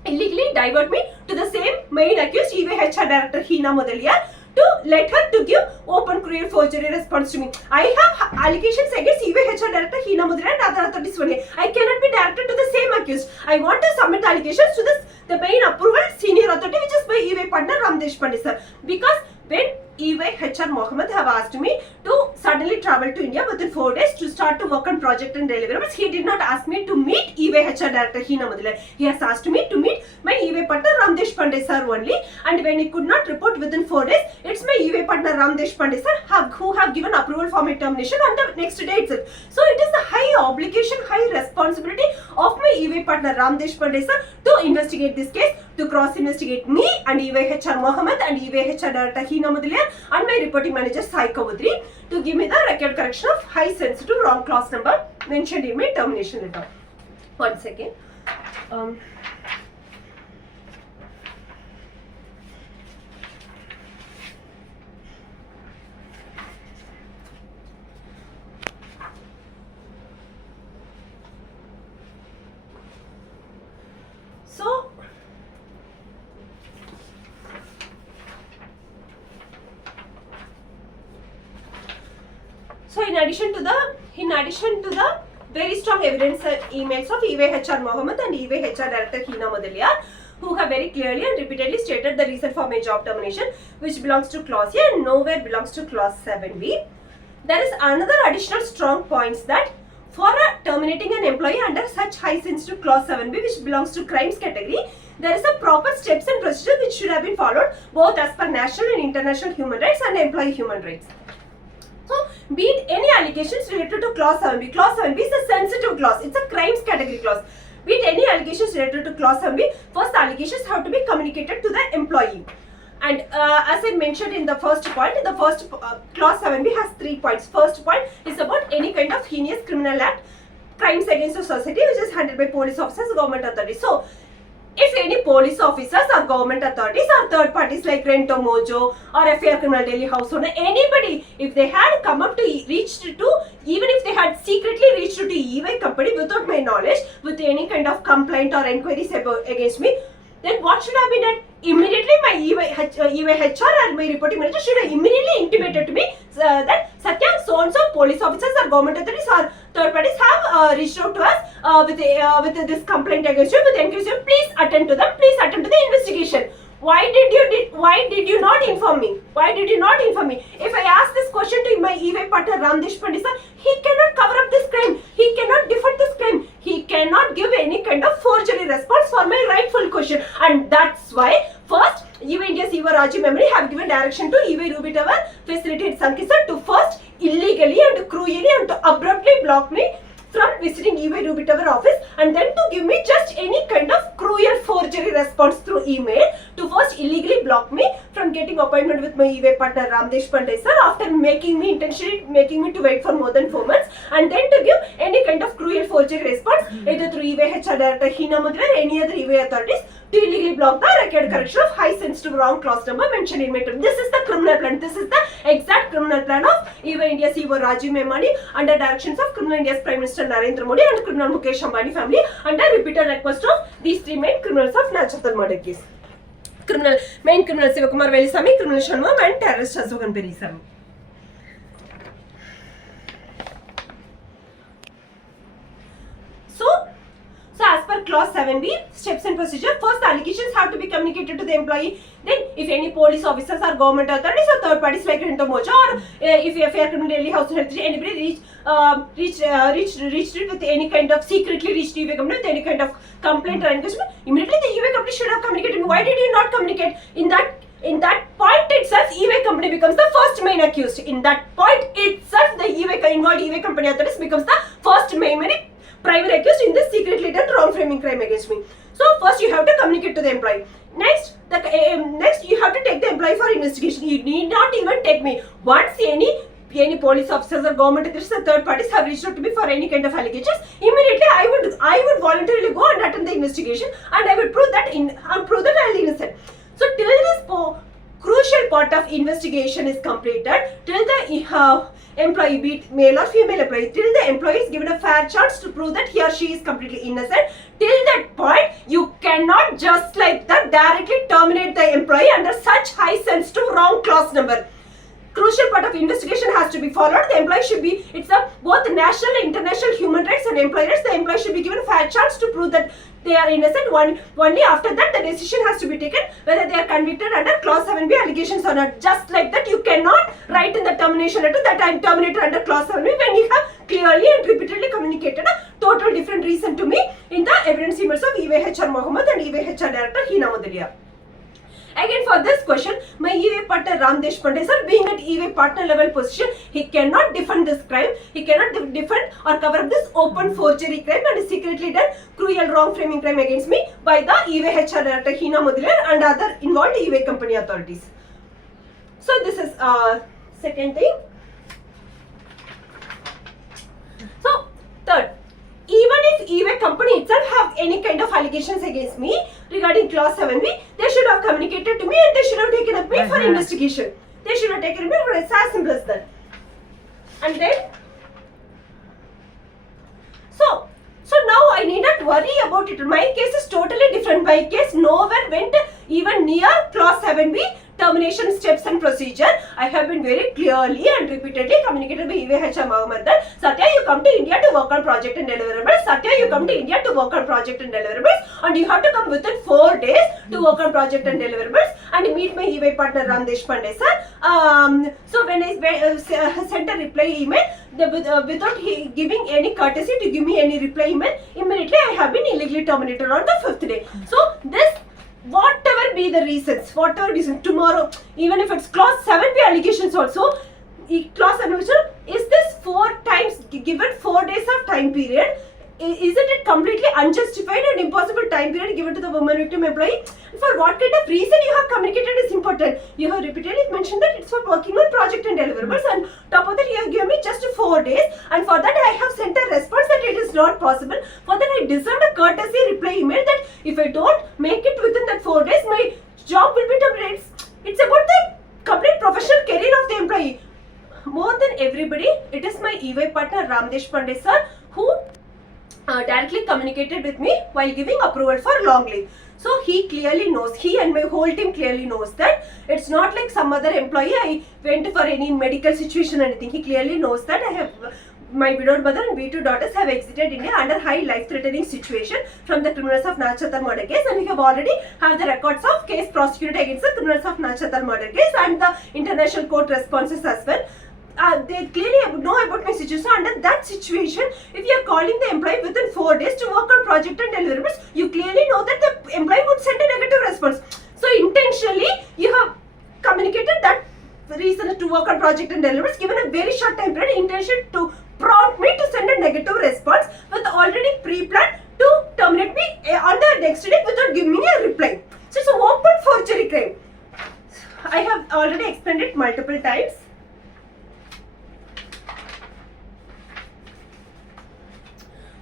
illegally divert me to the same main accused EY HR Director Hina Mudaliar to let her to give open cruel forgery response to me. I have allegations against EY HR Director Hina Mudaliar and other authorities only. I cannot be directed to the same accused. I want to submit allegations to the main approval senior authority, which is my EY partner Ram Deshpande sir, because when EY HR Mohammed have asked me to suddenly travel to India within 4 days to start to work on project and deliverables, he did not ask me to meet EY HR Director Hina Mudaliar. He has asked me to meet my EY partner Ram Deshpande sir only, and when he could not report within 4 days, it's my EY partner Ram Deshpande sir who have given approval for my termination on the next day itself. So it is the high obligation, high responsibility of my EY partner Ram Deshpande sir to investigate this case, to cross-investigate me and EY HR Mohammed and EY HR Director Hina Mudaliar and my reporting manager Sai Kavudri to give me the record correction of high sensitive wrong clause number mentioned in my termination letter. 1 second. So addition to the very strong evidence emails of EY Mohammed and EY HR Director Hina Mudaliar, who have very clearly and repeatedly stated the reason for my job termination, which belongs to clause A and nowhere belongs to clause 7b. There is another additional strong points that for terminating an employee under such high sensitive clause 7b, which belongs to crimes category, there is a proper steps and procedure which should have been followed both as per national and international human rights and employee human rights. So, be it any allegations related to clause 7b, clause 7b is a sensitive clause, it's a crimes category clause. Be it any allegations related to clause 7b, first allegations have to be communicated to the employee. And as I mentioned in the first point, the first clause 7b has 3 points. First point is about any kind of heinous criminal act, crimes against the society, which is handled by police officers, government authorities. So, if any police officers or government authorities or third parties like Rento Mojo or FAR Criminal Daily House owner, anybody, if they had come up to reached to, even if they had secretly reached to EY company without my knowledge, with any kind of complaint or inquiries against me, then what should have been done? Immediately my EY HR and my reporting manager should have immediately intimated to me that Satya, so and so police officers or government authorities or third parties have reached out to us with this complaint against you, with encouragement, please attend to them, please attend to the investigation. Why did you not inform me? Why did you not inform me? If I ask this question to my EY partner Ram Deshpande sir, he cannot cover up this crime. He cannot defend this crime. He cannot give any kind of forgery response for my rightful question. And that's why first EY India's EY Rajiv Memani have given direction to EY Ruby Tower facility at SANKIT to first illegally and cruelly and to abruptly block me from visiting EY Ruby Tower office, and then to give me just any kind of cruel forgery response through email, to first illegally block me from getting appointment with my EY partner Ram Deshpande sir, after intentionally making me to wait for more than 4 months, and then to give any kind of cruel forgery response either through EY HR Director Hina Mudaliar or any other EY authorities to illegally block the record correction of high sensitive wrong clause number mentioned in my term. This is the criminal plan. This is the exact criminal plan of EY India's EY Rajiv Memani under directions of Criminal India's Prime Minister Narendra Modi and Criminal Mukesh Ambani family under repeated request of these 3 main criminals of Nachathal murder case. Main criminal Sivakumar Velisamy, criminal Shanmugam and terrorist Ashwagan Perisamy. So as per clause 7b, steps and procedure, first allegations have to be communicated to the employee. Then if any police officers or government authorities or third parties like Rento Mojo or if FAR Criminal Daily House anybody reached it with any kind of secretly reached EY company with any kind of complaint or engagement, immediately the EY company should have communicated. Why did you not communicate? In that point itself, EY company becomes the first main accused. In that point itself, the involved EY company authorities becomes the first main primary accused in this secretly done wrong framing crime against me. So first you have to communicate to the employee. Next you have to take the employee for investigation. You need not even take me. Once any police officers or government authorities or third parties have reached out to me for any kind of allegations, immediately I would voluntarily go and attend the investigation, and I would prove that I am innocent. So till this crucial part of investigation is completed, till the employee, be it male or female employee, till the employee is given a fair chance to prove that he or she is completely innocent, till that point you cannot just like that directly terminate the employee under such high sensitive wrong clause number. Crucial part of investigation has to be followed. The employee should be, it's a both national and international human rights and employee rights. The employee should be given a fair chance to prove that they are innocent. Only after that the decision has to be taken whether they are convicted under clause 7b allegations or not. Just like that, you cannot write in the termination letter that I am terminated under clause 7b when you have clearly and repeatedly communicated a total different reason to me in the evidence emails of EY HR Mohammed and EY HR Director Hina Mudaliar. Again, for this question, my EY partner Ram Deshpande sir, being at EY partner level position, he cannot defend this crime. He cannot defend or cover up this open forgery crime and secretly done cruel wrong framing crime against me by the EY HR Director Hina Mudaliar and other involved EY company authorities. So this is second thing. So third, even if EY company itself have any kind of allegations against me regarding clause 7b, they should have communicated to me and they should have taken up me for investigation. They should have taken me for, it's as simple as that. And then, so now I need not worry about it. My case is totally different. My case nowhere went even near clause 7b termination steps and procedure, I have been very clearly and repeatedly communicated with EVHR Mohammed that Satya, you come to India to work on project and deliverables. Satya, you come to India to work on project and deliverables, and you have to come within 4 days to work on project and deliverables and meet my EY partner Ram Deshpande sir. So when I sent a reply email, without giving any courtesy to give me any reply email, immediately I have been illegally terminated on the 5th day. So this, whatever be the reasons, tomorrow, even if it's clause 7B allegations also, clause 7 is this 4 times given 4 days of time period? Isn't it completely unjustified and impossible time period given to the woman victim employee? For what kind of reason you have communicated is important. You have repeatedly mentioned that it's for working on project and deliverables, and top of that you have given me just 4 days, and for that I have sent a response that it is not possible. For that I deserved a courtesy reply email that if I don't make it within that 4 days, my job will be terminated. It's about the complete professional career of the employee. More than everybody, it is my EY partner Ram Deshpande sir who directly communicated with me while giving approval for long leave. So he clearly knows, he and my whole team clearly knows that it's not like some other employee I went for any medical situation or anything. He clearly knows that I have, my widowed mother and B2 daughters have exited India under high life-threatening situation from the criminals of Nachathal murder case, and we have already have the records of case prosecuted against the criminals of Nachathal murder case and the international court responses as well. They clearly know about my situation. So under that situation, if you are calling the employee within 4 days to work on project and deliverables, you clearly know that the employee would send a negative response. So intentionally, you have communicated that reason to work on project and deliverables, given a very short time period, intention to prompt me to send a negative response with already pre-planned to terminate me on the next day without giving me a reply. So it's an open forgery crime. I have already explained it multiple times.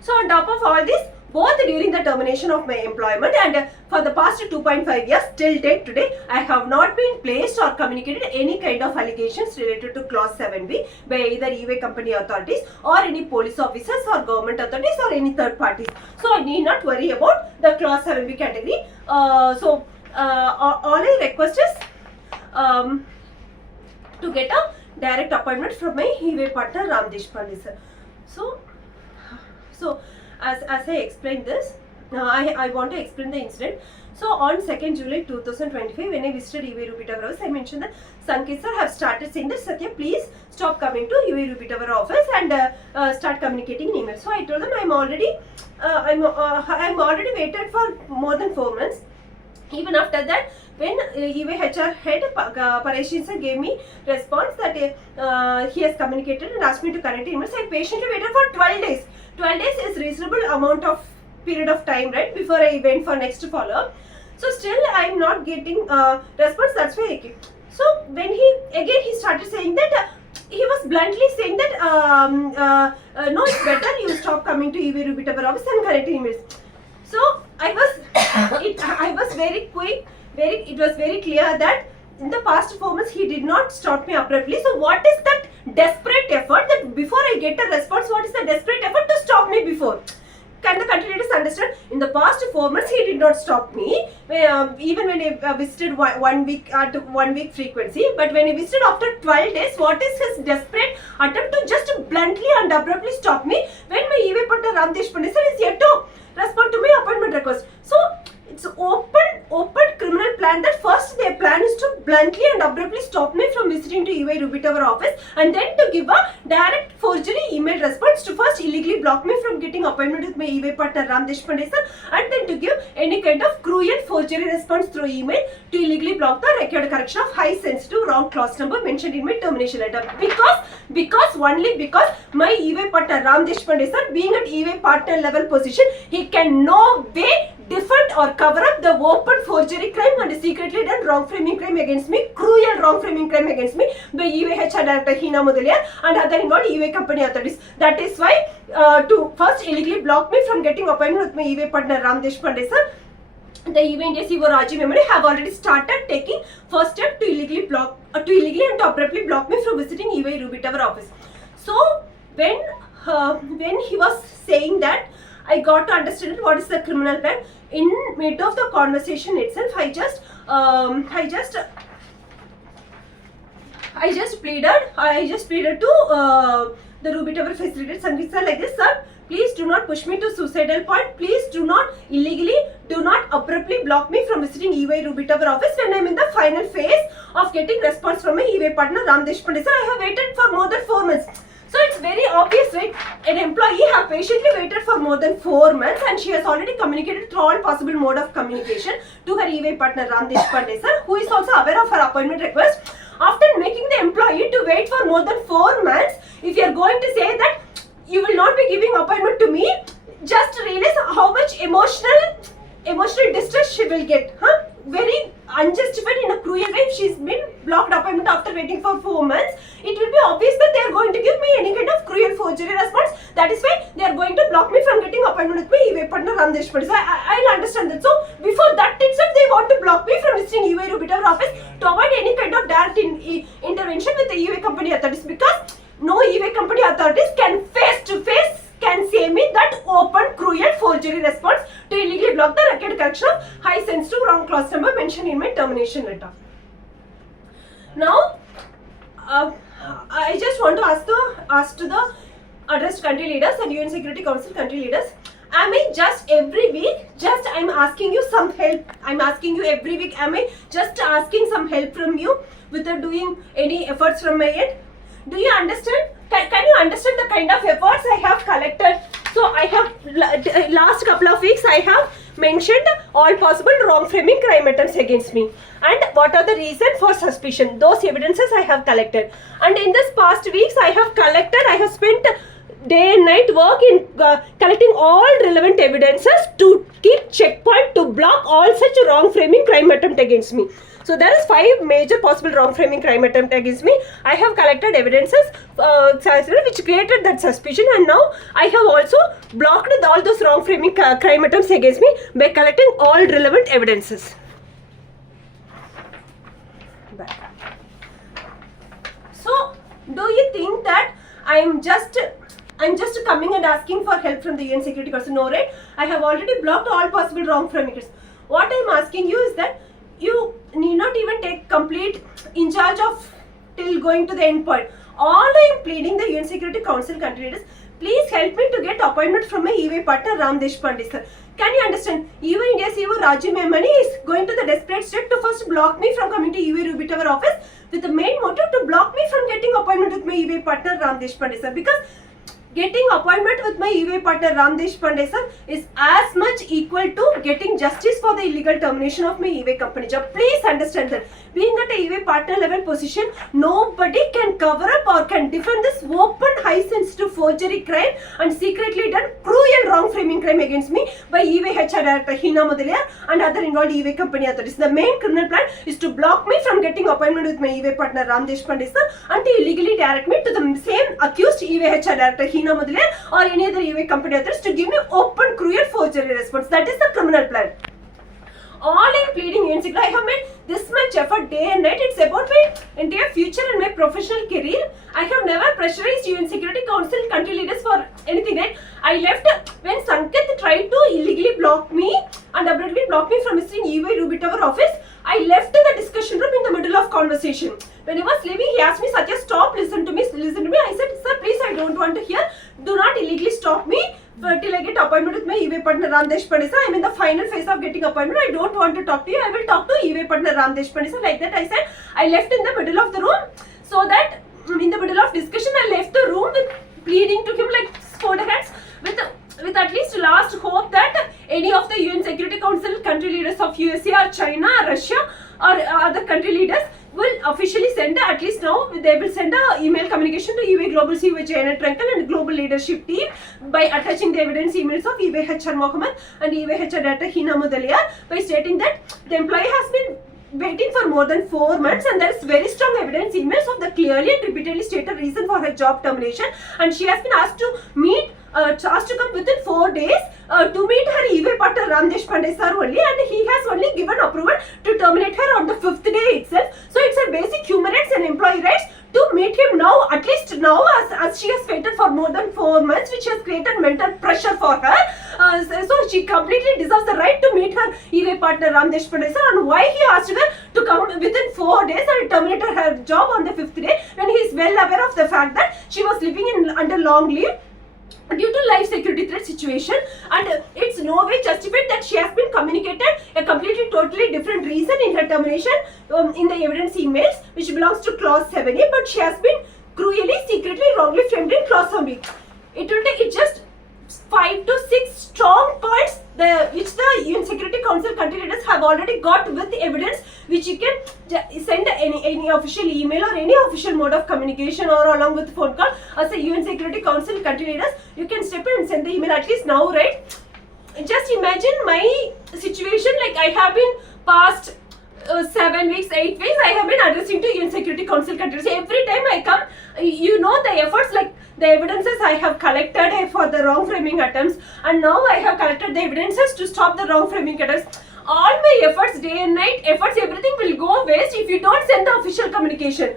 So on top of all this, both during the termination of my employment and for the past 2.5 years till date today, I have not been placed or communicated any kind of allegations related to clause 7B by either EY company authorities or any police officers or government authorities or any third parties. So I need not worry about the clause 7B category. All I request is to get a direct appointment from my EY partner Ram Deshpande sir. So as I explained this, I want to explain the incident. So on 2nd July 2025, when I visited EY Ruby Tower office, I mentioned that SANKIT sir have started saying that Satya, please stop coming to EY Ruby Tower office and start communicating in email. So I told them I'm already waited for more than 4 months. Even after that, when EYHR head Pareshin sir gave me response that he has communicated and asked me to connect emails, I patiently waited for 12 days. 12 days is reasonable amount of period of time, right, before I went for next follow-up. So still I am not getting response. That's why I came. So when he started saying that he was bluntly saying that no, it's better you stop coming to EY Ruby Tower office and connecting emails. So I was very quick. It was very clear that in the past 4 months he did not stop me abruptly. So what is that desperate effort that before I get a response, what is the desperate effort to stop me before? Can the candidates understand? In the past 4 months he did not stop me, even when I visited 1 week at 1 week frequency. But when he visited after 12 days, what is his desperate attempt to just bluntly and abruptly stop me when my EY partner Ram Deshpande sir is yet to respond to my appointment request? So it's open criminal plan that first their plan is to bluntly and abruptly stop me from visiting to EY Ruby Tower office, and then to give a direct forgery email response to first illegally block me from getting appointment with my EY partner Ram Deshpande sir, and then to give any kind of cruel forgery response through email to illegally block the record correction of high sensitive wrong clause number mentioned in my termination letter. Only because my EY partner Ram Deshpande sir, being at EY partner level position, he can no way defend or cover up the open forgery crime and secretly done wrong framing crime against me, cruel wrong framing crime against me by EYHR Director Hina Mudaliar and other involved EY company authorities. That is why to first illegally block me from getting appointment with my EY partner Ram Deshpande sir, the EY India CEO Rajiv Memani have already started taking first step to illegally and to abruptly block me from visiting EY Ruby Tower office. So when he was saying that, I got to understand what is the criminal plan. In mid of the conversation itself, I just I just pleaded to the Ruby Tower facilitator Sankit sir like this, sir, please do not push me to suicidal point. Please do not abruptly block me from visiting EY Ruby Tower office when I am in the final phase of getting response from my EY partner Ram Deshpande sir. I have waited for more than 4 months. So it's very obvious, right? An employee have patiently waited for more than 4 months and she has already communicated through all possible mode of communication to her EY partner Ram Deshpande sir, who is also aware of her appointment request. After making the employee to wait for more than 4 months, if you are going to say that you will not be giving appointment to me, just realize how much emotional distress she will get. Very unjustified in a cruel way. If she's been blocked appointment after waiting for 4 months, it will be obvious that they are going to give me any kind of cruel forgery response. That is why they are going to block me from getting appointment with my EY partner Ram Deshpande. So I'll understand that. So before that itself, they want to block me from visiting EY Ruby Tower office to avoid any kind of direct intervention with the EY company authorities, because no EY company authorities can face to face can say me that open cruel forgery response to illegally block the record correction of high sensitive wrong clause number mentioned in my termination letter. Now, I just want to ask to the addressed country leaders and UN Security Council country leaders, am I just every week, I'm asking you some help. I'm asking you every week, am I just asking some help from you without doing any efforts from my end? Do you understand? Can you understand the kind of efforts I have collected? So I have, last couple of weeks, I have mentioned all possible wrong framing crime attempts against me. And what are the reasons for suspicion? Those evidences I have collected. And in this past weeks, I have spent day and night work in collecting all relevant evidences to keep checkpoint to block all such wrong framing crime attempt against me. So there is 5 major possible wrong framing crime attempt against me. I have collected evidences which created that suspicion, and now I have also blocked all those wrong framing crime attempts against me by collecting all relevant evidences. So do you think that I'm just coming and asking for help from the UN Security Council? No, right? I have already blocked all possible wrong framing. What I'm asking you is that you need not even take complete in charge of till going to the end point. All I am pleading the UN Security Council country leaders, please help me to get appointment from my EY partner Ram Deshpande sir. Can you understand? EY India CEO Rajiv Memani is going to the desperate step to first block me from coming to EY Ruby Tower office with the main motive to block me from getting appointment with my EY partner Ram Deshpande sir, because getting appointment with my EY partner Ram Deshpande sir is as much equal to getting justice for the illegal termination of my EY company job. Please understand that. Being at a EY partner level position, nobody can cover up or can defend this open high sensitive forgery crime and secretly done cruel wrong framing crime against me by EY HR Director Hina Mudaliar and other involved EY company authorities. The main criminal plan is to block me from getting appointment with my EY partner Ram Deshpande sir and to illegally direct me to the same accused EY HR Director Hina Mudaliar or any other EY company authorities to give me open cruel forgery response. That is the criminal plan. All I am pleading in secret, I have made this much effort day and night. It's about my entire future and my professional career. I have never pressurized UN Security Council country leaders for anything, right? I left when Sankit tried to illegally block me and abruptly block me from visiting EY Ruby Tower office. I left the discussion room in the middle of conversation. When I was leaving, he asked me, Satya, stop, listen to me. I said, sir, please, I don't want to hear. Do not illegally stop me till I get appointment with my EY partner Ram Deshpande sir. I'm in the final phase of getting appointment. I don't want to talk to you. I will talk to EY partner Ram Deshpande sir. Like that, I said, I left in the middle of the room, so that in the middle of discussion, I left the room with pleading to him like fold hands with at least last hope that any of the UN Security Council country leaders of USA or China or Russia or other country leaders will officially send, at least now they will send a email communication to EY Global CEO Janet Trenkel and Global Leadership Team by attaching the evidence emails of EY HR Mohammed and EY HR Director Hina Mudaliar by stating that the employee has been waiting for more than 4 months and there is very strong evidence emails of the clearly and repeatedly stated reason for her job termination, and she has been asked to meet asked to come within 4 days to meet her EY partner Ram Deshpande sir only, and he has only given approval to terminate her on the 5th day itself. So it's a basic human rights and employee rights to meet him now, at least now, as she has waited for more than 4 months, which has created mental pressure for her. So she completely deserves the right to meet her EY partner Ram Deshpande sir, and why he asked her to come within 4 4 days and terminated her job on the 5th day, when he is well aware of the fact that she was living under long leave due to life security threat situation, and it's no way justified that she has been communicated a completely totally different reason in her termination in the evidence emails, which belongs to clause 7A, but she has been cruelly, secretly, wrongly framed in clause 7B. It will take just 5 to 6 strong points which the UN Security Council country leaders have already got with evidence, which you can send any official email or any official mode of communication or along with phone call. As a UN Security Council country leaders, you can step in and send the email at least now, right? Just imagine my situation, like I have been past 7 weeks, 8 weeks, I have been addressing to UN Security Council countries. Every time I come, you know the efforts, like the evidences I have collected for the wrong framing attempts, and now I have collected the evidences to stop the wrong framing attempts. All my efforts, day and night efforts, everything will go waste if you don't send the official communication.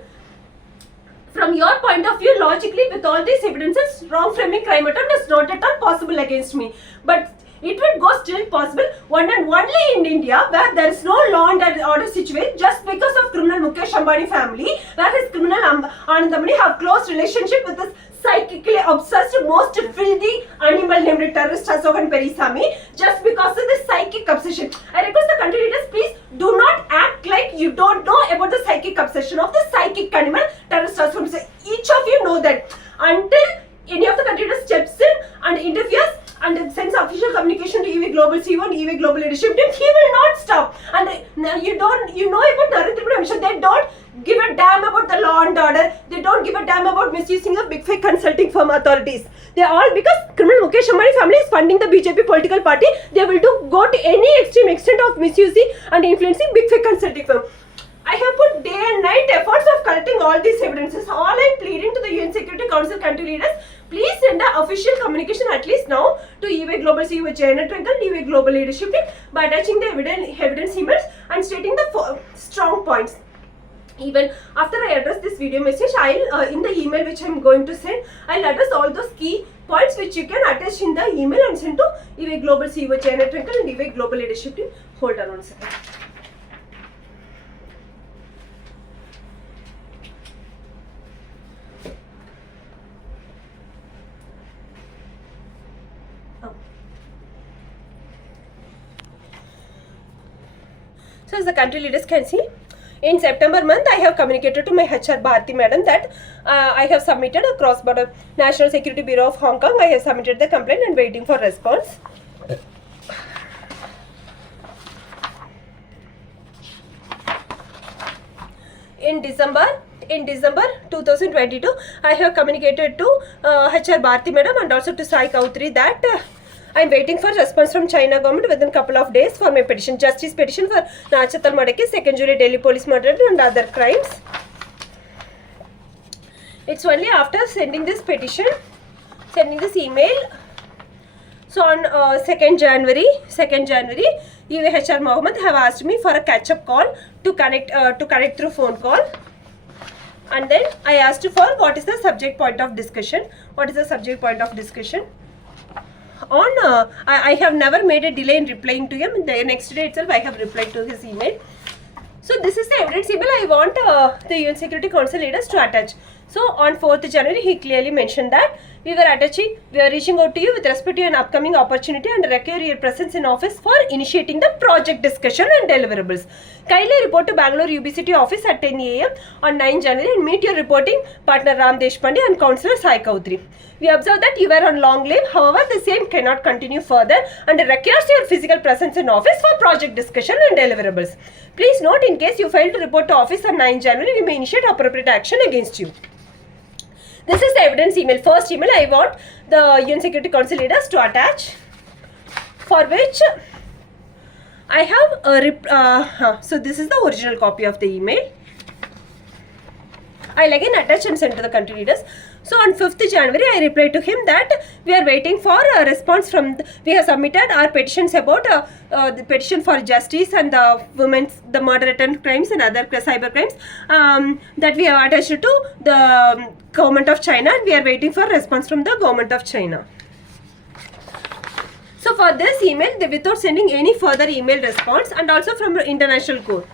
From your point of view, logically, with all these evidences, wrong framing crime attempt is not at all possible against me. But it will go still possible one and only in India, where there is no law and order situation, just because of criminal Mukesh Ambani family, where his criminal Ambani have close relationship with this psychically obsessed, most filthy animal named terrorist Ashok Perisami, just because of this psychic obsession. I request the country leaders, please do not act like you don't know about the psychic obsession of the psychic animal terrorist Ashok. Each of you know that. Until any of the country leaders steps in and interferes and sends official communication to EV Global CEO and EV Global Leadership Team, he will not stop. And you know about Narendra, they don't give a damn about the law and order. They don't give a damn about misusing the big fake consulting firm authorities. They are all, because criminal Mukesh Ambani family is funding the BJP political party, they will go to any extreme extent of misusing and influencing big fake consulting firm. I have put day and night efforts of collecting all these evidences. All I am pleading to the UN Security Council country leaders, please send an official communication at least now to EV Global CEO Nachathal and EV Global Leadership Team by attaching the evidence emails and stating the strong points. Even after I address this video message, I'll in the email which I am going to send, I'll address all those key points which you can attach in the email and send to EV Global CEO Nachathal and EV Global Leadership Team. Hold on 1 second. So as the country leaders can see, in September month, I have communicated to my HR Bharti madam that I have submitted a cross-border National Security Bureau of Hong Kong. I have submitted the complaint and waiting for response. In December 2022, I have communicated to HR Bharti madam and also to Sai Kautri that I am waiting for response from China government within a couple of days for my petition, justice petition for Nachathal murder case, second jury Delhi police murder and other crimes. It's only after sending this petition, sending this email. So on 2nd January, UHR Mohammed have asked me for a catch-up call to connect through phone call. And then I asked for what is the subject point of discussion. I have never made a delay in replying to him. The next day itself I have replied to his email. So this is the evidence email I want the UN Security Council leaders to attach. So on 4th January he clearly mentioned that we are reaching out to you with respect to an upcoming opportunity and require your presence in office for initiating the project discussion and deliverables. Kindly report to Bangalore UBCT office at 10 AM on 9 January and meet your reporting partner Ram Deshpande and Councillor Sai Kautri. We observe that you were on long leave, however the same cannot continue further and requires your physical presence in office for project discussion and deliverables. Please note, in case you fail to report to office on 9 January, we may initiate appropriate action against you. This is the evidence email. First email I want the UN Security Council leaders to attach, for which I have so this is the original copy of the email. I'll again attach and send to the country leaders. So on 5th January, I replied to him that we are waiting for a response from, we have submitted our petitions about the petition for justice and the murder attempt crimes and other cyber crimes that we have attached to the government of China, and we are waiting for response from the government of China. So for this email, without sending any further email response, and also from international court.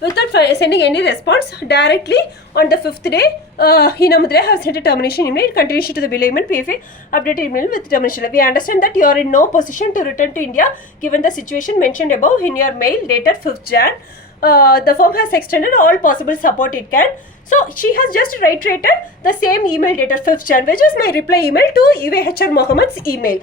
without sending any response, directly on the 5th day, Hina Mudra have sent a termination email. It continues to the below email, PFA updated email with termination. We understand that you are in no position to return to India given the situation mentioned above in your mail dated 5th Jan. The firm has extended all possible support it can. So she has just reiterated the same email dated 5th Jan, which is my reply email to EVHR Mohammed's email.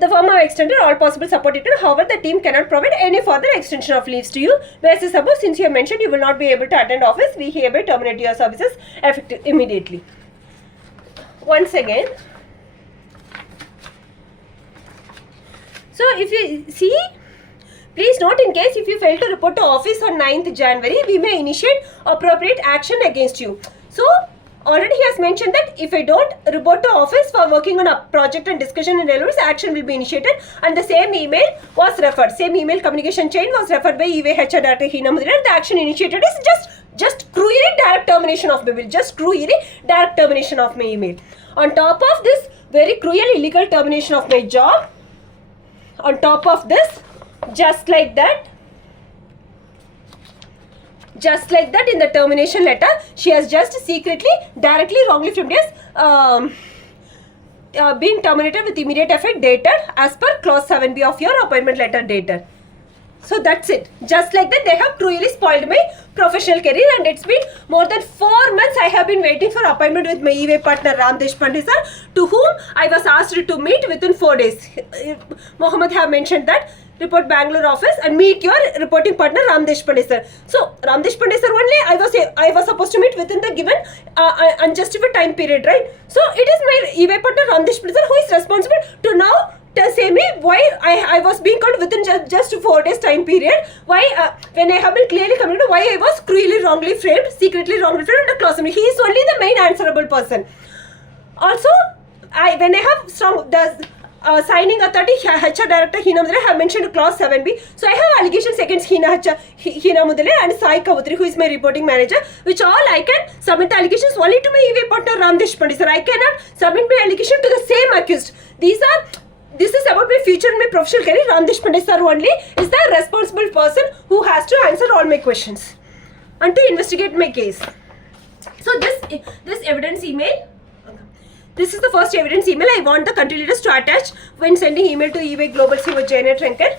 The firm have extended all possible support it. However, the team cannot provide any further extension of leaves to you. Whereas suppose since you have mentioned you will not be able to attend office, we hereby terminate your services effective immediately. Once again. So if you see, please note, in case if you fail to report to office on 9th January, we may initiate appropriate action against you. So already he has mentioned that if I don't report to office for working on a project and discussion in railways, action will be initiated, and the same email was referred. Same email communication chain was referred by EVHR Director Hina Mudra. The action initiated is just cruelly direct termination of my email. Just cruelly direct termination of my email. On top of this very cruel illegal termination of my job, on top of this, just like that in the termination letter, she has just secretly, directly, wrongly framed as being terminated with immediate effect dated as per clause 7b of your appointment letter dated. So that's it. Just like that, they have cruelly spoiled my professional career, and it's been more than 4 months I have been waiting for appointment with my EY partner Ram Deshpande sir, to whom I was asked to meet within 4 days. Mohammed have mentioned that report Bangalore office and meet your reporting partner Ram Deshpande sir. So Ram Deshpande sir only I was supposed to meet within the given unjustified time period, right? So it is my EY partner Ram Deshpande sir who is responsible to now say me why I was being called within just 4 days time period. Why when I have been clearly communicated why I was cruelly wrongly framed, secretly wrongly framed under clause 7b. He is only the main answerable person. Also, when I have some signing authority, HR Director Hina Mudale have mentioned clause 7b. So I have allegations against Hina Mudale and Sai Kavutri, who is my reporting manager, which all I can submit the allegations only to my EY partner Ram Deshpande sir. I cannot submit my allegation to the same accused. This is about my future and my professional career. Ram Deshpande sir only is the responsible person who has to answer all my questions and to investigate my case. So this evidence email, this is the first evidence email I want the country leaders to attach when sending email to EY Global CEO Janet Rankin,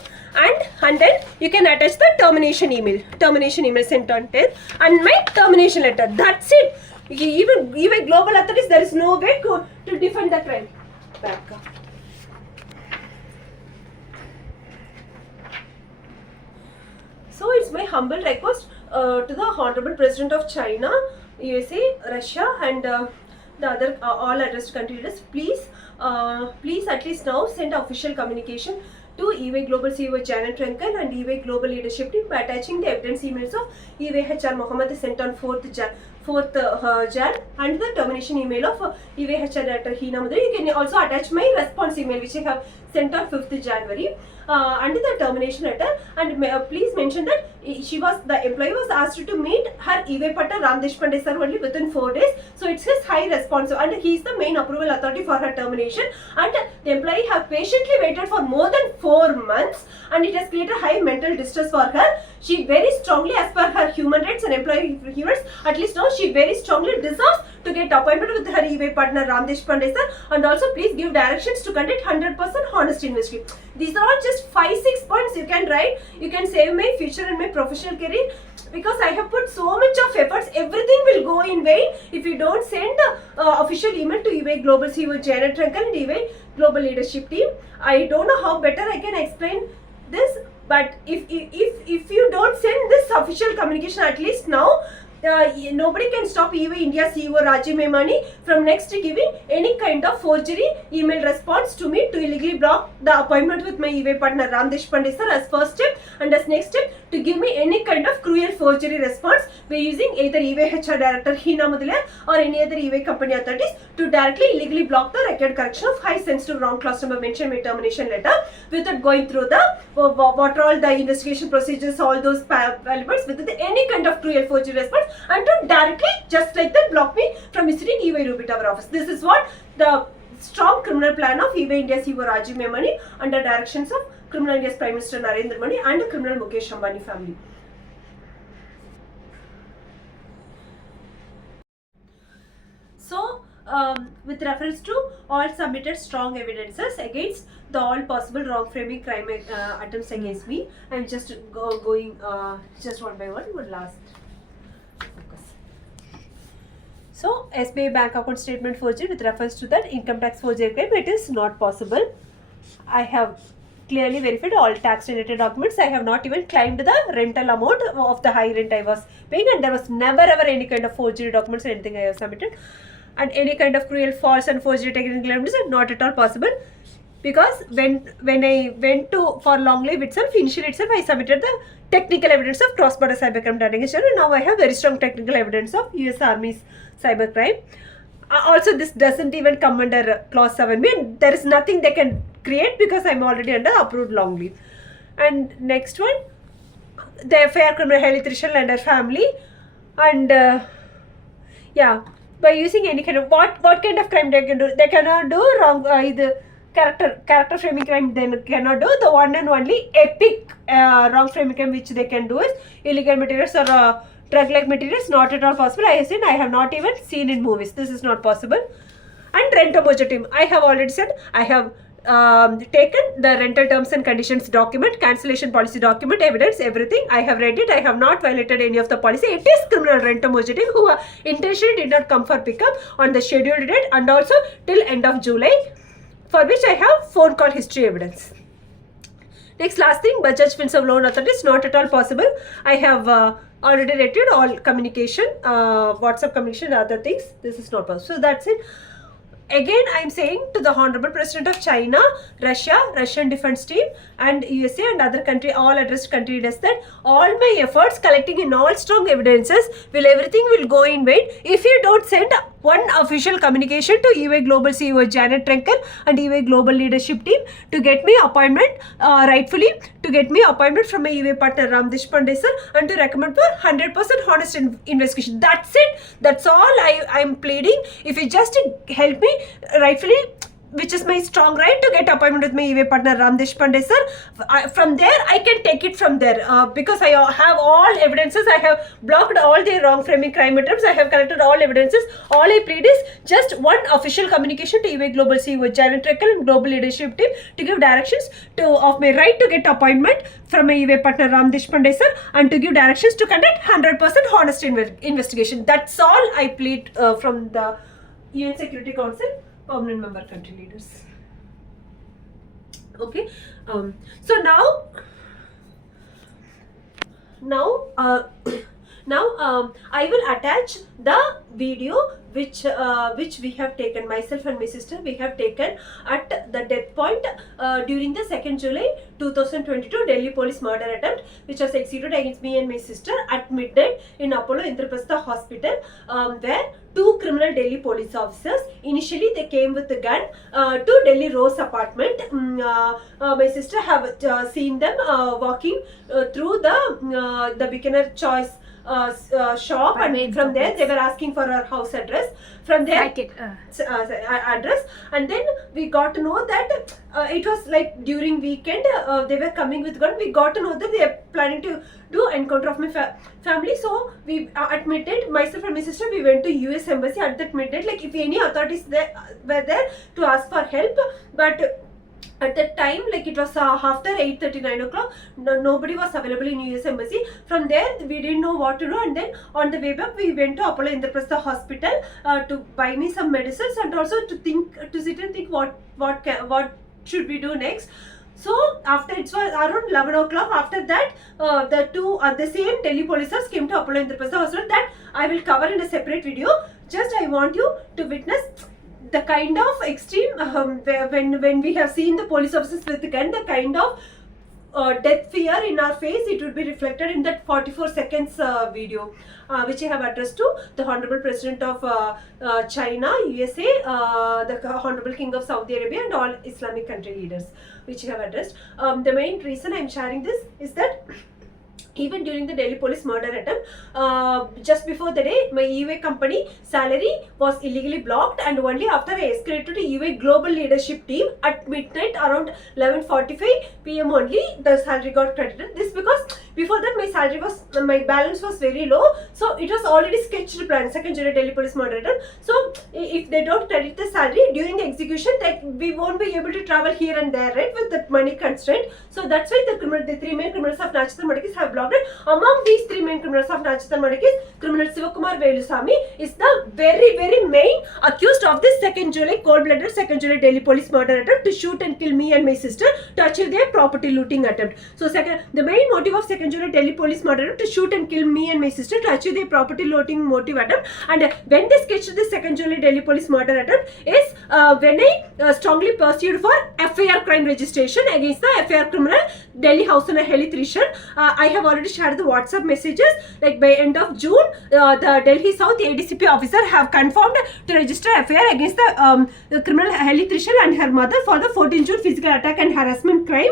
and then you can attach the termination email sent on 10th and my termination letter. That's it. Even EY Global authorities, there is no way to defend the crime. Back up. So it's my humble request to the Honorable President of China, USA, Russia, and the other all addressed country leaders, please at least now send official communication to EY Global CEO Janet Rankin and EY Global Leadership Team by attaching the evidence emails of EYHR Mohammed sent on 4th Jan and the termination email of EYHR Director Hina Mudale. You can also attach my response email which I have sent on 5th January under the termination letter, and please mention that the employee was asked to meet her EY partner Ram Deshpande sir only within 4 days. So it's his high response, and he is the main approval authority for her termination, and the employee have patiently waited for more than 4 months, and it has created high mental distress for her. She very strongly, as per her human rights and employee human rights, at least now she very strongly deserves to get appointed with her EY partner Ram Deshpande sir, and also please give directions to conduct 100% honest investigation. These are all just 5-6 points you can write. You can save my future and my professional career, because I have put so much of efforts. Everything will go in vain if you don't send the official email to EY Global CEO Janet Rankin and EY Global Leadership Team. I don't know how better I can explain this, but if you don't send this official communication at least now, nobody can stop EY India CEO Rajiv Memani from next giving any kind of forgery email response to me to illegally block the appointment with my EY partner Ram Deshpande sir as first step, and as next step to give me any kind of cruel forgery response by using either EY HR Director Hina Mudale or any other EY company authorities to directly illegally block the record correction of high sensitive wrong clause number mentioned in my termination letter without going through the what are all the investigation procedures, all those elements, without any kind of cruel forgery response, and to directly just like that block me from visiting EY Ruby Tower office. This is what the strong criminal plan of EY India CEO Rajiv Memani under directions of Criminal India's Prime Minister Narendra and criminal Mukesh Ambani family. with reference to all submitted strong evidences against the all possible wrong framing crime attempts against me. I'm just going just one by one last focus. So, SBI bank account statement forgery with reference to that income tax forgery claim, it is not possible. I have clearly verified all tax related documents. I have not even claimed the rental amount of the high rent I was paying, and there was never ever any kind of forgery documents or anything I have submitted. And any kind of cruel, false and forgery technical evidence is not at all possible, because when I went to for long leave itself, initially itself I submitted the technical evidence of cross-border cybercrime done against China, and now I have very strong technical evidence of US Army's cybercrime. Also, this doesn't even come under clause 7B, and there is nothing they can create because I'm already under approved long leave. And next one, the fair criminal health lender family, and yeah, by using any kind of what kind of crime they can do? They cannot do wrong the character framing crime. They cannot do the one and only epic wrong framing crime which they can do is illegal materials or drug-like materials. Not at all possible. I have not even seen in movies. This is not possible. And rent team, I have already said I have taken the rental terms and conditions document, cancellation policy document, evidence, everything. I have read it. I have not violated any of the policy. It is criminal rent team who intentionally did not come for pickup on the scheduled date and also till end of July, for which I have phone call history evidence. Next, last thing, Bajaj Finserv Loan Authority is not at all possible. I have already read all communication, WhatsApp communication, other things. This is not possible. So that's it. Again, I am saying to the Honorable President of China, Russia, Russian Defense Team and USA and other country, all addressed country leaders, that all my efforts collecting in all strong evidences everything will go in vain if you don't send one official communication to EY Global CEO Janet Trenkel and EY Global Leadership Team to get me appointment, rightfully to get me appointment from my EY partner Ram Deshpande sir, and to recommend for 100% honest investigation. That's it. That's all I am pleading. If you just help me rightfully, which is my strong right to get appointment with my EY partner Ram Deshpande sir. From there, I can take it from there because I have all evidences. I have blocked all the wrong framing crime attempts. I have collected all evidences. All I plead is just one official communication to EY Global CEO Janet Trenkel and Global Leadership Team to give directions of my right to get appointment from my EY partner Ram Deshpande sir, and to give directions to conduct 100% honest investigation. That's all I plead from the UN Security Council permanent member country leaders. Okay, so now I will attach the video which we have taken, myself and my sister, we have taken at the death point during the 2nd July 2022 Delhi police murder attempt, which was executed against me and my sister at midnight in Apollo Indraprastha Hospital, where two criminal Delhi police officers, initially they came with a gun to Delhi Rose apartment. My sister have seen them walking through the beginner choice shop, and from there they were asking for our house address. From there address, and then we got to know that it was like during weekend they were coming with gun. We got to know that they are planning to do encounter of my family. So we at midnight, myself and my sister, we went to US Embassy at that midnight, like if any authorities were there to ask for help, but at that time, like it was after 8:30, 9 o'clock, nobody was available in US Embassy. From there, we didn't know what to do, and then on the way back, we went to Apollo Indraprastha Hospital to buy me some medicines and also to sit and think what should we do next. So after, it was around 11 o'clock, after that the same Delhi policers came to Apollo Indraprastha Hospital. That I will cover in a separate video. Just I want you to witness the kind of extreme when we have seen the police officers with the gun, the kind of death fear in our face, it would be reflected in that 44 seconds video, which I have addressed to the Honorable President of China, USA, the Honorable King of Saudi Arabia, and all Islamic country leaders, which I have addressed. The main reason I am sharing this is that even during the Delhi police murder attempt, just before the day, my EY company salary was illegally blocked, and only after I escalated to EY global leadership team at midnight around 11:45 p.m. only the salary got credited. This because before that my balance was very low, so it was already sketched plan, second July Delhi police murder attempt. So if they don't credit the salary during the execution, like we won't be able to travel here and there, right, with the money constraint. So that's why the three main criminals of Nachathal murder case have blocked. Among these three main criminals of Nachathal murder case, criminal Sivakumar Velusamy is the very main accused of this 2nd July cold-blooded 2nd July Delhi police murder attempt to shoot and kill me and my sister to achieve their property looting attempt. So the main motive of 2nd July Delhi police murder attempt to shoot and kill me and my sister to achieve their property looting motive attempt. And when they sketched the 2nd July Delhi police murder attempt is when I strongly pursued for FIR crime registration against the FIR criminal Delhi House and Heli Trishan. I have already shared the WhatsApp messages. Like by end of June, the Delhi South ADCP officer have confirmed to register FIR against the criminal Heli Trishan and her mother for the 14 June physical attack and harassment crime.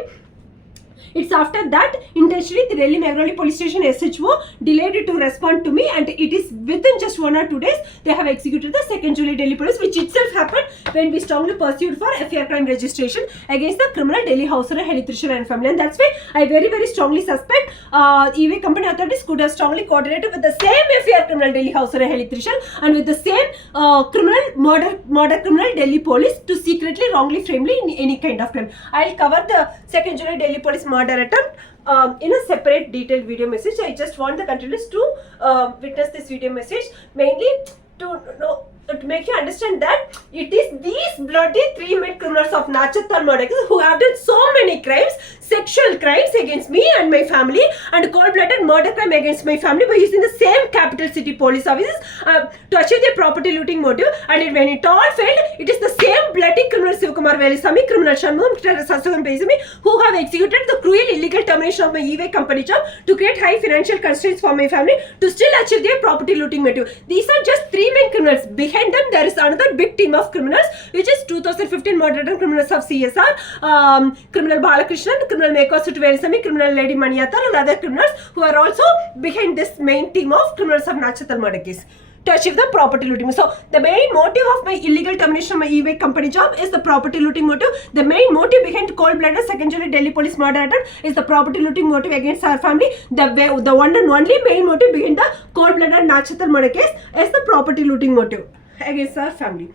It's after that intentionally the Delhi Memani police station SHO delayed to respond to me, and it is within just 1 or 2 days they have executed the 2nd July Delhi police, which itself happened when we strongly pursued for FIR crime registration against the criminal Delhi householder Heli Trishan and family. And that's why I very strongly suspect EV company authorities could have strongly coordinated with the same FIR criminal Delhi householder Heli Trishan and with the same criminal murder criminal Delhi police to secretly wrongly frame me in any kind of crime. I'll cover the 2nd July Delhi police murder attempt in a separate detailed video message. I just want the contributors to witness this video message, mainly to make you understand that it is these bloody three main criminals of Nachathal murder who have done so many crimes, sexual crimes against me and my family, and cold-blooded murder crime against my family by using the same capital city police officers to achieve their property looting motive. And when it all failed, it is the same bloody criminal Sivakumar Velusamy, criminal Shanmugam, Sasagan Pesami, who have executed the cruel illegal termination of my EY company job to create high financial constraints for my family to still achieve their property looting motive. These are just three main criminals. Behind them, there is another big team of criminals, which is 2015 murder criminals of CSR, criminal Balakrishnan, criminal Mukesh Velusamy, criminal Lady Nachathal, and other criminals who are also behind this main team of criminals of Nachathal murder case to achieve the property looting. So the main motive of my illegal termination of my EY company job is the property looting motive. The main motive behind cold-blooded 2nd July Delhi police murder attempt is the property looting motive against our family. The one and only main motive behind the cold-blooded Nachathal murder case is the property looting motive against our family.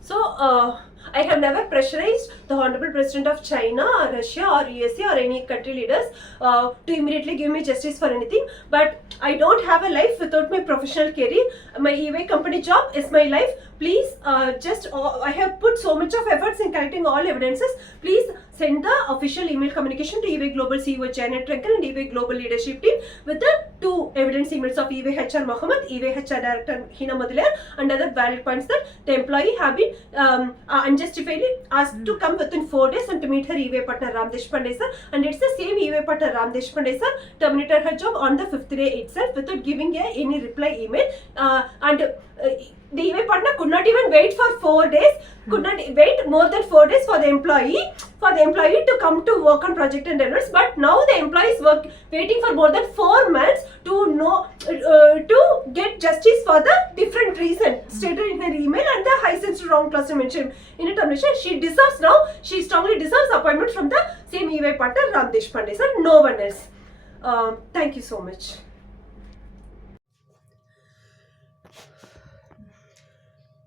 So I have never pressurized the Honorable President of China or Russia or USA or any country leaders to immediately give me justice for anything. But I don't have a life without my professional career. My EY company job is my life. Please I have put so much of efforts in collecting all evidences. Please send the official email communication to EY Global CEO Janet Trenkel and EY Global Leadership Team with the 2 evidence emails of EY HR Mohammed, EY HR Director Hina Madhuliyar, and other valid points that the employee have been unjustifiably asked to come within 4 days and to meet her EY partner Ram Deshpande sir, and it's the same EY partner Ram Deshpande sir terminated her job on the 5th day itself without giving any reply email, and the EY partner could not even wait for 4 days, could not wait more than 4 days for the employee to come to work on project and developments. But now the employee is waiting for more than 4 months to get justice for the different reason stated in her email and the high sensitive wrong cluster mentioned in a termination. She strongly deserves appointment from the same EY partner Ram Deshpande sir, no one else. Thank you so much.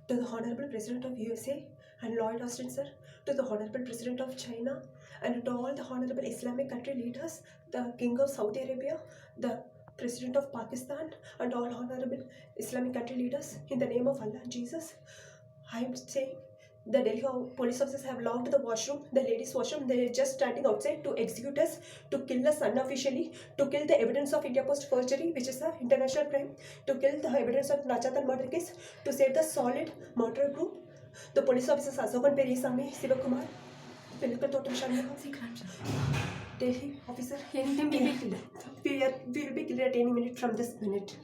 To the Honorable President of USA and Lloyd Austin sir, to the Honorable President of China, and to all the Honorable Islamic country leaders, the King of Saudi Arabia, the President of Pakistan, and all Honorable Islamic country leaders, in the name of Allah and Jesus, I am saying the Delhi police officers have locked the washroom, the ladies' washroom. They are just standing outside to execute us, to kill us unofficially, to kill the evidence of India Post forgery, which is an international crime, to kill the evidence of Nachathal murder case, to save the solid murder group. The police officers Sasagan Perisamy, Sivakumar, Pinnacle Totem Shanmugam, Delhi officer, anytime we will be killed at any minute from this minute.